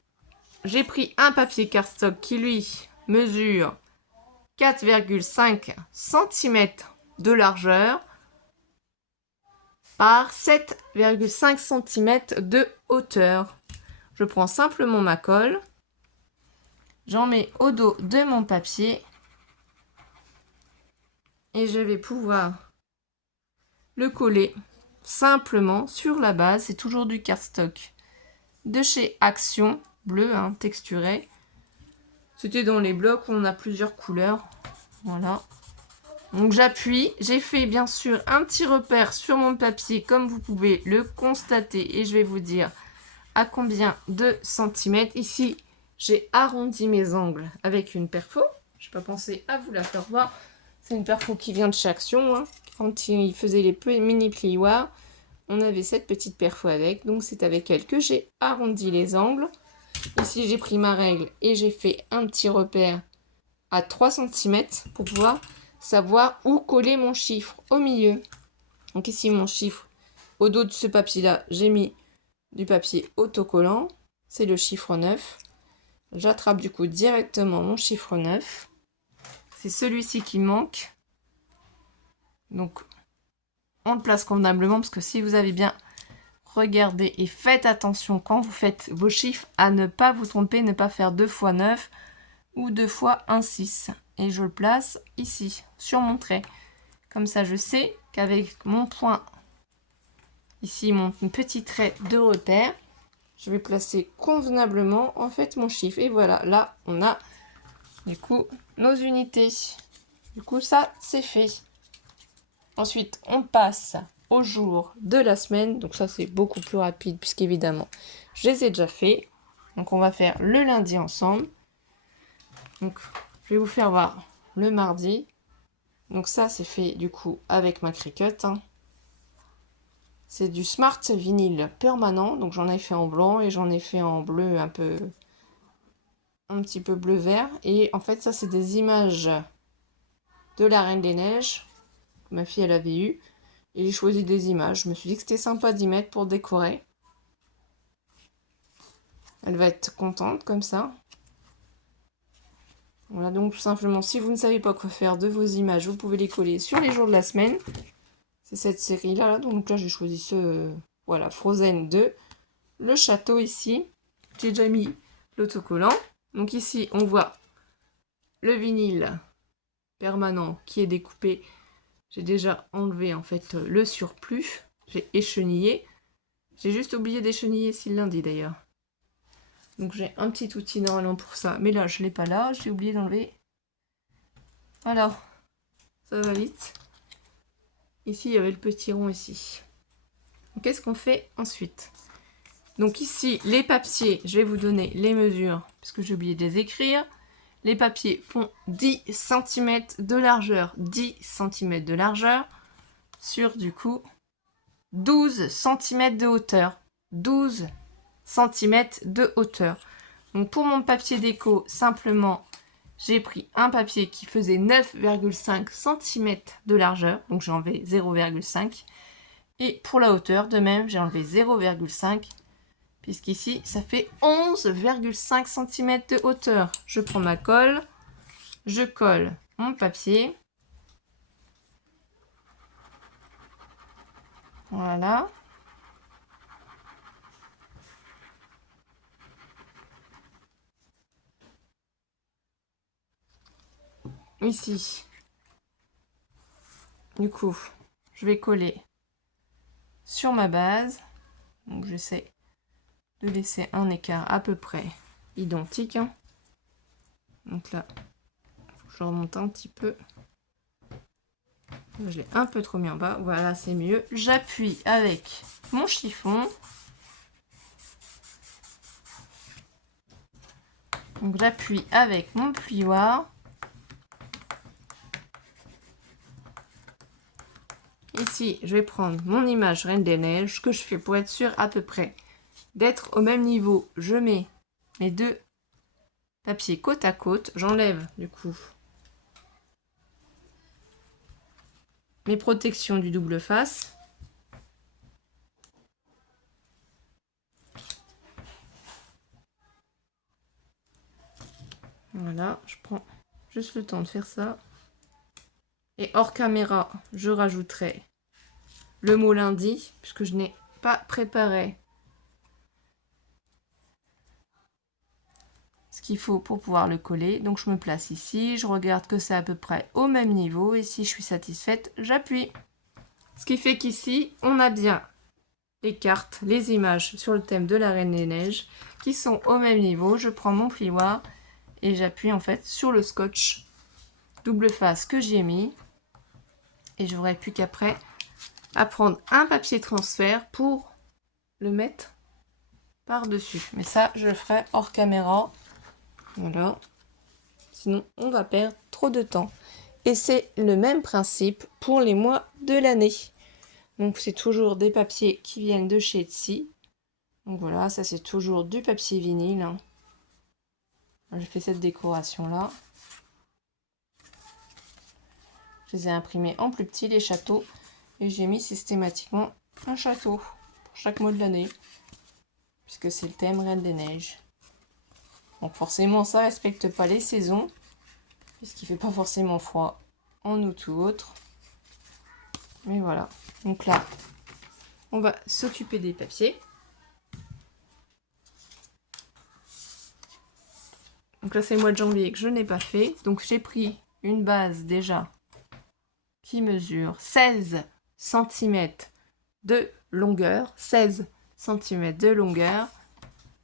j'ai pris un papier cardstock qui, lui, mesure 4,5 cm de largeur par 7,5 cm de hauteur. Je prends simplement ma colle J'en mets au dos de mon papier. Et je vais pouvoir le coller simplement sur la base. C'est toujours du cardstock de chez Action, bleu, hein, texturé. C'était dans les blocs où on a plusieurs couleurs. Voilà. Donc j'appuie. J'ai fait bien sûr un petit repère sur mon papier comme vous pouvez le constater. Et je vais vous dire à combien de centimètres. Ici, j'ai arrondi mes angles avec une perfo. Je n'ai pas pensé à vous la faire voir. C'est une perfo qui vient de chez Action. Hein. Quand il faisait les mini plioirs, on avait cette petite perfo avec. Donc c'est avec elle que j'ai arrondi les angles. Ici, j'ai pris ma règle et j'ai fait un petit repère à 3 cm pour pouvoir savoir où coller mon chiffre au milieu. Donc ici, mon chiffre, au dos de ce papier-là, j'ai mis du papier autocollant. C'est le chiffre 9. J'attrape du coup directement mon chiffre 9. C'est celui-ci qui manque. Donc, on le place convenablement parce que si vous avez bien regardé et faites attention quand vous faites vos chiffres à ne pas vous tromper, ne pas faire 2 fois 9 ou 2 fois 1, 6. Et je le place ici, sur mon trait. Comme ça, je sais qu'avec mon point, ici, mon petit trait de repère, je vais placer convenablement en fait mon chiffre. Et voilà, là, on a du coup nos unités. Du coup, ça, c'est fait. Ensuite, on passe au jour de la semaine. Donc ça, c'est beaucoup plus rapide puisqu'évidemment, je les ai déjà fait. Donc on va faire le lundi ensemble. Donc, je vais vous faire voir le mardi. Donc ça, c'est fait du coup avec ma Cricut. Hein. C'est du Smart Vinyle permanent. Donc j'en ai fait en blanc et j'en ai fait en bleu un petit peu bleu-vert. Et en fait, ça, c'est des images de la Reine des Neiges. Que ma fille, elle avait eu. Et j'ai choisi des images. Je me suis dit que c'était sympa d'y mettre pour décorer. Elle va être contente comme ça. Voilà, donc tout simplement, si vous ne savez pas quoi faire de vos images, vous pouvez les coller sur les jours de la semaine. C'est cette série-là. Donc là, j'ai choisi ce... voilà, Frozen 2. Le château ici. J'ai déjà mis l'autocollant. Donc ici, on voit le vinyle permanent qui est découpé. J'ai déjà enlevé en fait le surplus. J'ai échenillé. J'ai juste oublié d'écheniller ici le lundi d'ailleurs. Donc j'ai un petit outil normalement pour ça. Mais là, je ne l'ai pas là. J'ai oublié d'enlever. Voilà. Ça va vite. Ici, il y avait le petit rond ici. Qu'est-ce qu'on fait ensuite? Donc ici, les papiers, je vais vous donner les mesures, parce que j'ai oublié de les écrire. Les papiers font 10 cm de largeur, 10 cm de largeur, sur du coup 12 cm de hauteur. 12 cm de hauteur. Donc pour mon papier déco, simplement, j'ai pris un papier qui faisait 9,5 cm de largeur, donc j'ai enlevé 0,5. Et pour la hauteur, de même, j'ai enlevé 0,5 puisqu'ici, ça fait 11,5 cm de hauteur. Je prends ma colle, je colle mon papier. Voilà. Ici, du coup, je vais coller sur ma base. Donc, j'essaie de laisser un écart à peu près identique. Hein. Donc là, je remonte un petit peu. Je l'ai un peu trop mis en bas. Voilà, c'est mieux. J'appuie avec mon chiffon. Donc j'appuie avec mon plioir. Ici, je vais prendre mon image Reine des Neiges. Ce que je fais pour être sûr à peu près d'être au même niveau, je mets mes deux papiers côte à côte. J'enlève du coup mes protections du double face. Voilà, je prends juste le temps de faire ça. Et hors caméra, je rajouterai le mot lundi, puisque je n'ai pas préparé ce qu'il faut pour pouvoir le coller. Donc je me place ici, je regarde que c'est à peu près au même niveau et si je suis satisfaite, j'appuie. Ce qui fait qu'ici, on a bien les cartes, les images sur le thème de la Reine des Neiges qui sont au même niveau. Je prends mon plioir et j'appuie en fait sur le scotch double face que j'y ai mis. Et je n'aurai plus qu'après à prendre un papier transfert pour le mettre par-dessus. Mais ça, je le ferai hors caméra. Voilà. Sinon, on va perdre trop de temps. Et c'est le même principe pour les mois de l'année. Donc, c'est toujours des papiers qui viennent de chez Etsy. Donc voilà, ça c'est toujours du papier vinyle. J'ai fait cette décoration-là. Je les ai imprimés en plus petit, les châteaux. Et j'ai mis systématiquement un château pour chaque mois de l'année. Puisque c'est le thème Reine des Neiges. Donc forcément, ça ne respecte pas les saisons. Puisqu'il ne fait pas forcément froid en août ou autre. Mais voilà. Donc là, on va s'occuper des papiers. Donc là, c'est le mois de janvier que je n'ai pas fait. Donc j'ai pris une base déjà qui mesure 16 cm de longueur. 16 cm de longueur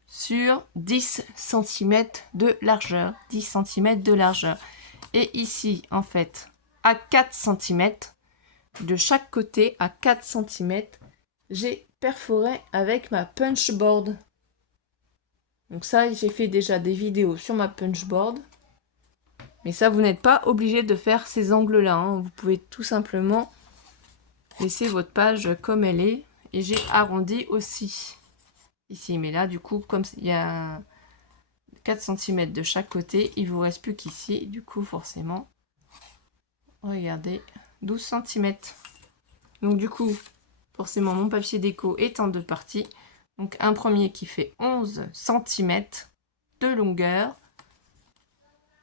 sur 10 cm de largeur. 10 cm de largeur. Et ici, en fait, à 4 cm, de chaque côté, à 4 cm, j'ai perforé avec ma punchboard. Donc ça, j'ai fait déjà des vidéos sur ma punchboard. Mais ça, vous n'êtes pas obligé de faire ces angles-là. Hein. Vous pouvez tout simplement laisser votre page comme elle est. Et j'ai arrondi aussi ici. Mais là, du coup, comme il y a 4 cm de chaque côté, il ne vous reste plus qu'ici. Du coup, forcément, regardez, 12 cm. Donc du coup, forcément, mon papier déco est en deux parties. Donc un premier qui fait 11 cm de longueur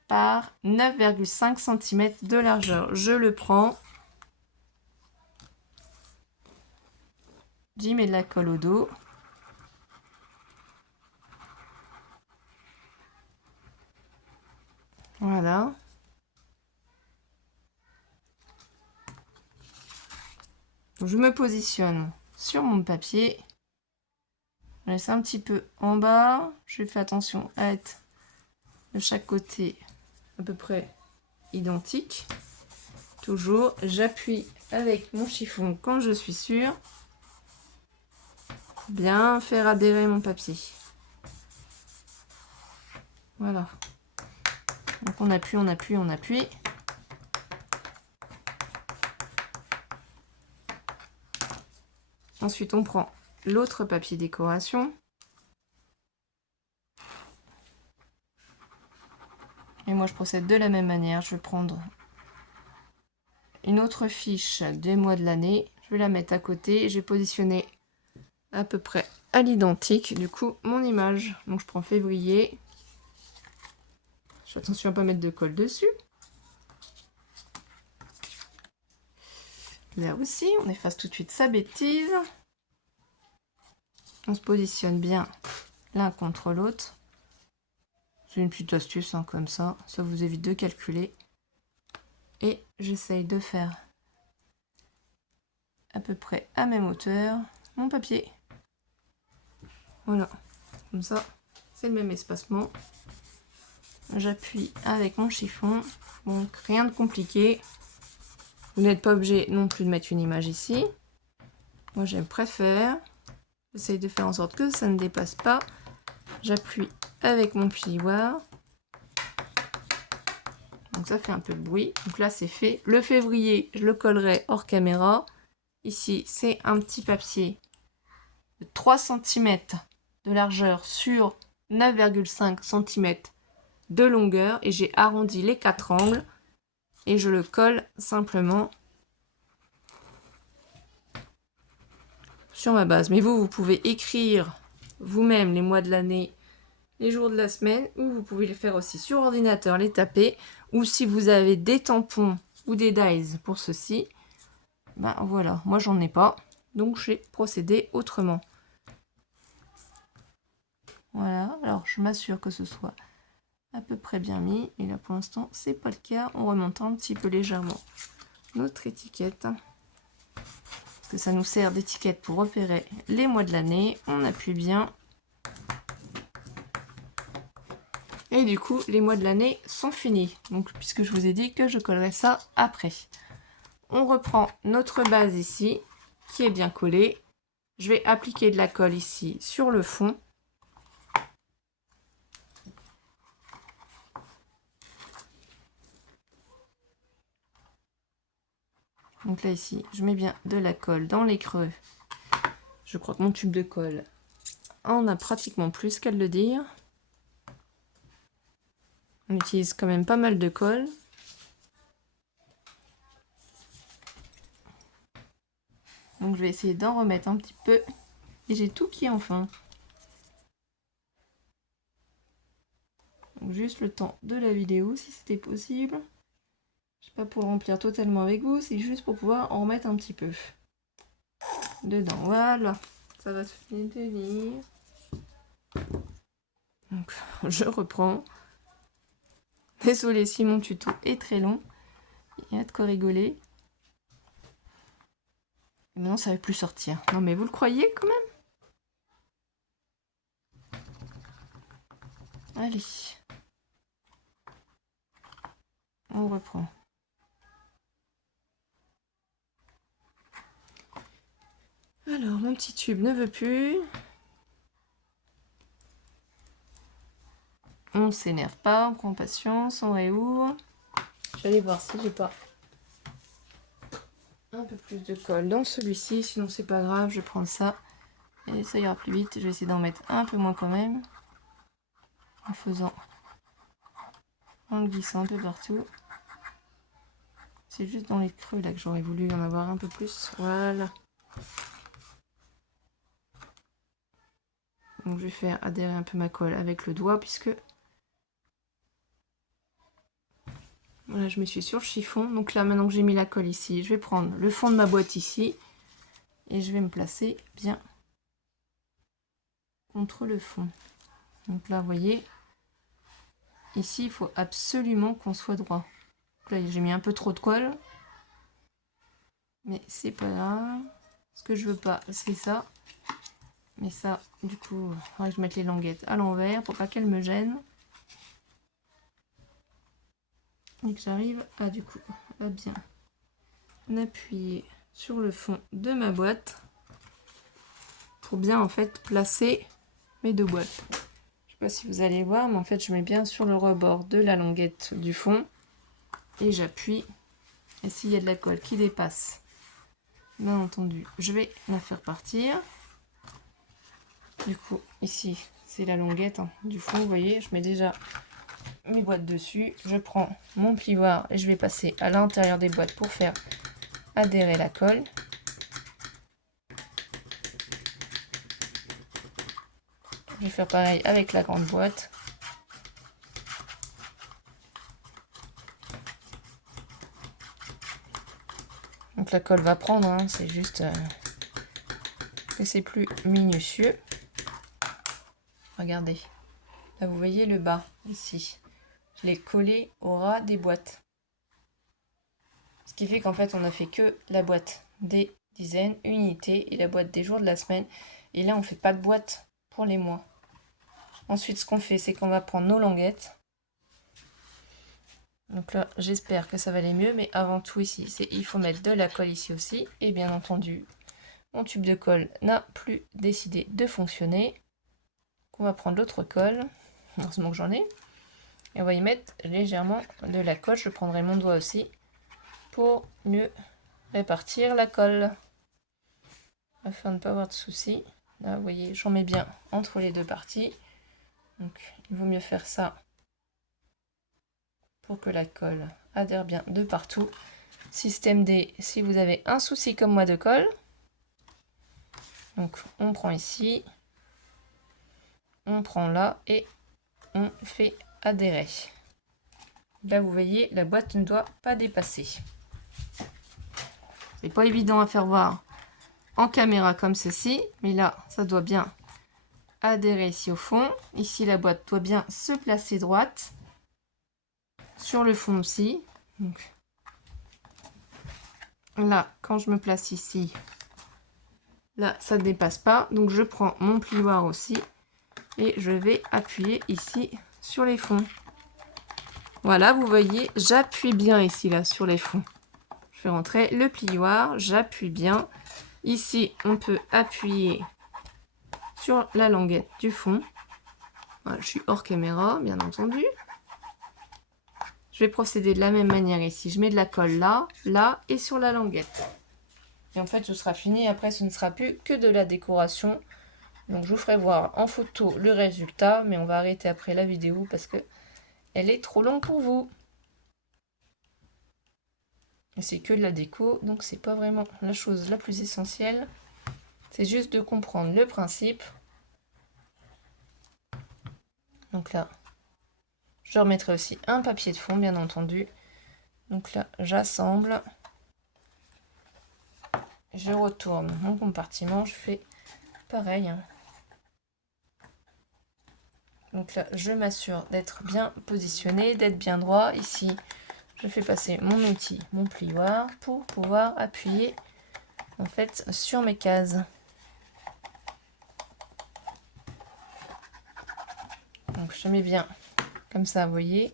par 9,5 cm de largeur. Je le prends. J'y mets de la colle au dos. Voilà. Je me positionne sur mon papier. Je laisse un petit peu en bas. Je fais attention à être de chaque côté à peu près identique. Toujours, j'appuie avec mon chiffon quand je suis sûre. Bien faire adhérer mon papier. Voilà. Donc on appuie, on appuie, on appuie. Ensuite, on prend l'autre papier décoration. Et moi, je procède de la même manière. Je vais prendre une autre fiche des mois de l'année. Je vais la mettre à côté. Je vais positionner à peu près à l'identique, du coup, mon image. Donc, je prends février. Je fais attention à ne pas mettre de colle dessus. Là aussi, on efface tout de suite sa bêtise. On se positionne bien l'un contre l'autre. C'est une petite astuce, hein, comme ça vous évite de calculer. Et j'essaye de faire à peu près à même hauteur mon papier. Voilà, comme ça, c'est le même espacement. J'appuie avec mon chiffon, donc rien de compliqué. Vous n'êtes pas obligé non plus de mettre une image ici. Moi, je préfère. J'essaye de faire en sorte que ça ne dépasse pas. J'appuie avec mon plioir. Donc ça fait un peu de bruit. Donc là, c'est fait. Le février, je le collerai hors caméra. Ici, c'est un petit papier de 3 cm de largeur sur 9,5 cm de longueur. Et j'ai arrondi les 4 angles. Et je le colle simplement sur ma base. Mais vous pouvez écrire vous-même les mois de l'année, les jours de la semaine, ou vous pouvez le faire aussi sur ordinateur, les taper, ou si vous avez des tampons ou des dies pour ceci, ben voilà, moi j'en ai pas, donc j'ai procédé autrement. Voilà, alors je m'assure que ce soit à peu près bien mis. Et là, pour l'instant, c'est pas le cas. On remonte un petit peu légèrement notre étiquette. Parce que ça nous sert d'étiquette pour repérer les mois de l'année. On appuie bien. Et du coup, les mois de l'année sont finis. Donc, puisque je vous ai dit que je collerai ça après. On reprend notre base ici, qui est bien collée. Je vais appliquer de la colle ici sur le fond. Donc là, ici, je mets bien de la colle dans les creux. Je crois que mon tube de colle en a pratiquement plus qu'à le dire. On utilise quand même pas mal de colle. Donc je vais essayer d'en remettre un petit peu. Et j'ai tout qui est en fin. Donc juste le temps de la vidéo, si c'était possible. Je ne sais pas pour remplir totalement avec vous, c'est juste pour pouvoir en remettre un petit peu. Dedans, voilà. Ça va se finir. Donc je reprends. Désolée si mon tuto est très long. Il y a de quoi rigoler. Et maintenant ça ne va plus sortir. Non mais vous le croyez quand même? Allez. On reprend. Alors mon petit tube ne veut plus. On s'énerve pas, on prend patience, on réouvre. Je vais aller voir si j'ai pas un peu plus de colle dans celui-ci, sinon c'est pas grave, je prends ça et ça ira plus vite. Je vais essayer d'en mettre un peu moins quand même, en faisant, en le glissant un peu partout. C'est juste dans les creux là que j'aurais voulu en avoir un peu plus. Voilà. Donc je vais faire adhérer un peu ma colle avec le doigt puisque voilà, je me suis sur le chiffon. Donc là, maintenant que j'ai mis la colle ici, je vais prendre le fond de ma boîte ici et je vais me placer bien contre le fond. Donc là, vous voyez, ici, il faut absolument qu'on soit droit. Là, j'ai mis un peu trop de colle, mais c'est pas grave. Ce que je veux pas, c'est ça. Mais ça, du coup, il faudrait que je mette les languettes à l'envers pour pas qu'elles me gênent. Et que j'arrive à, du coup, à bien appuyer sur le fond de ma boîte pour bien, en fait, placer mes deux boîtes. Je sais pas si vous allez voir, mais en fait, je mets bien sur le rebord de la languette du fond et j'appuie. Et s'il y a de la colle qui dépasse, bien entendu, je vais la faire partir. Du coup, ici, c'est la languette du fond, vous voyez, je mets déjà mes boîtes dessus. Je prends mon plioir et je vais passer à l'intérieur des boîtes pour faire adhérer la colle. Je vais faire pareil avec la grande boîte. Donc la colle va prendre, hein, c'est juste que c'est plus minutieux. Regardez, là vous voyez le bas ici. Je l'ai collé au ras des boîtes. Ce qui fait qu'en fait on a fait que la boîte des dizaines, unités et la boîte des jours de la semaine. Et là on fait pas de boîte pour les mois. Ensuite ce qu'on fait c'est qu'on va prendre nos languettes. Donc là j'espère que ça va aller mieux, mais avant tout ici il faut mettre de la colle ici aussi. Et bien entendu mon tube de colle n'a plus décidé de fonctionner. On va prendre l'autre colle, heureusement que j'en ai. Et on va y mettre légèrement de la colle. Je prendrai mon doigt aussi pour mieux répartir la colle. Afin de ne pas avoir de soucis. Là, vous voyez, j'en mets bien entre les deux parties. Donc, il vaut mieux faire ça pour que la colle adhère bien de partout. Système D, si vous avez un souci comme moi de colle. Donc, on prend ici. On prend là et on fait adhérer. Là, vous voyez, la boîte ne doit pas dépasser. C'est pas évident à faire voir en caméra comme ceci, mais là, ça doit bien adhérer ici au fond. Ici, la boîte doit bien se placer droite. sur le fond aussi. Donc, là, quand je me place ici, là, ça ne dépasse pas. Donc, je prends mon plioir aussi et je vais appuyer ici sur les fonds. Voilà, vous voyez, j'appuie bien ici, là, sur les fonds. Je fais rentrer le plioir, j'appuie bien. Ici, on peut appuyer sur la languette du fond. Voilà, je suis hors caméra, bien entendu. Je vais procéder de la même manière ici. Je mets de la colle là, là et sur la languette. Et en fait, ce sera fini. Après, ce ne sera plus que de la décoration. Donc, je vous ferai voir en photo le résultat. Mais on va arrêter après la vidéo parce que elle est trop longue pour vous. Et c'est que de la déco. Donc, c'est pas vraiment la chose la plus essentielle. C'est juste de comprendre le principe. Donc là, je remettrai aussi un papier de fond, bien entendu. Donc là, j'assemble. Je retourne mon compartiment. Je fais pareil. Donc là, je m'assure d'être bien positionné, d'être bien droit. Ici, je fais passer mon outil, mon plioir, pour pouvoir appuyer en fait sur mes cases. Donc je mets bien comme ça, vous voyez,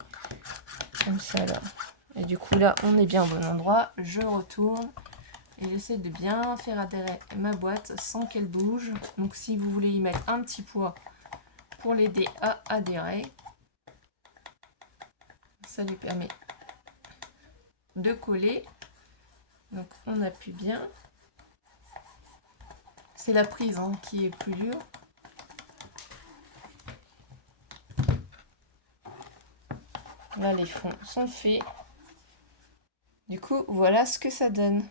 comme ça là. Et du coup là, on est bien au bon endroit. Je retourne et j'essaie de bien faire adhérer ma boîte sans qu'elle bouge. Donc si vous voulez y mettre un petit poids pour l'aider à adhérer, ça lui permet de coller. Donc on appuie bien. C'est la prise qui est plus dure. Là, les fonds sont faits. Du coup, voilà ce que ça donne.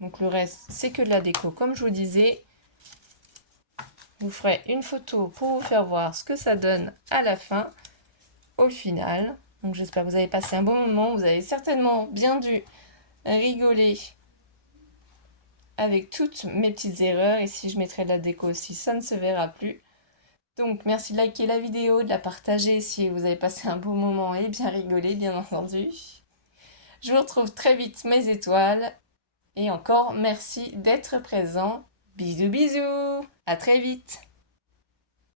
Donc le reste, c'est que de la déco, comme je vous disais. Je vous ferai une photo pour vous faire voir ce que ça donne à la fin, au final. Donc j'espère que vous avez passé un bon moment. Vous avez certainement bien dû rigoler avec toutes mes petites erreurs. Et si je mettrai de la déco aussi, ça ne se verra plus. Donc merci de liker la vidéo, de la partager si vous avez passé un beau moment et bien rigolé, bien entendu. Je vous retrouve très vite, mes étoiles. Et encore, merci d'être présent. Bisous, bisous. À très vite.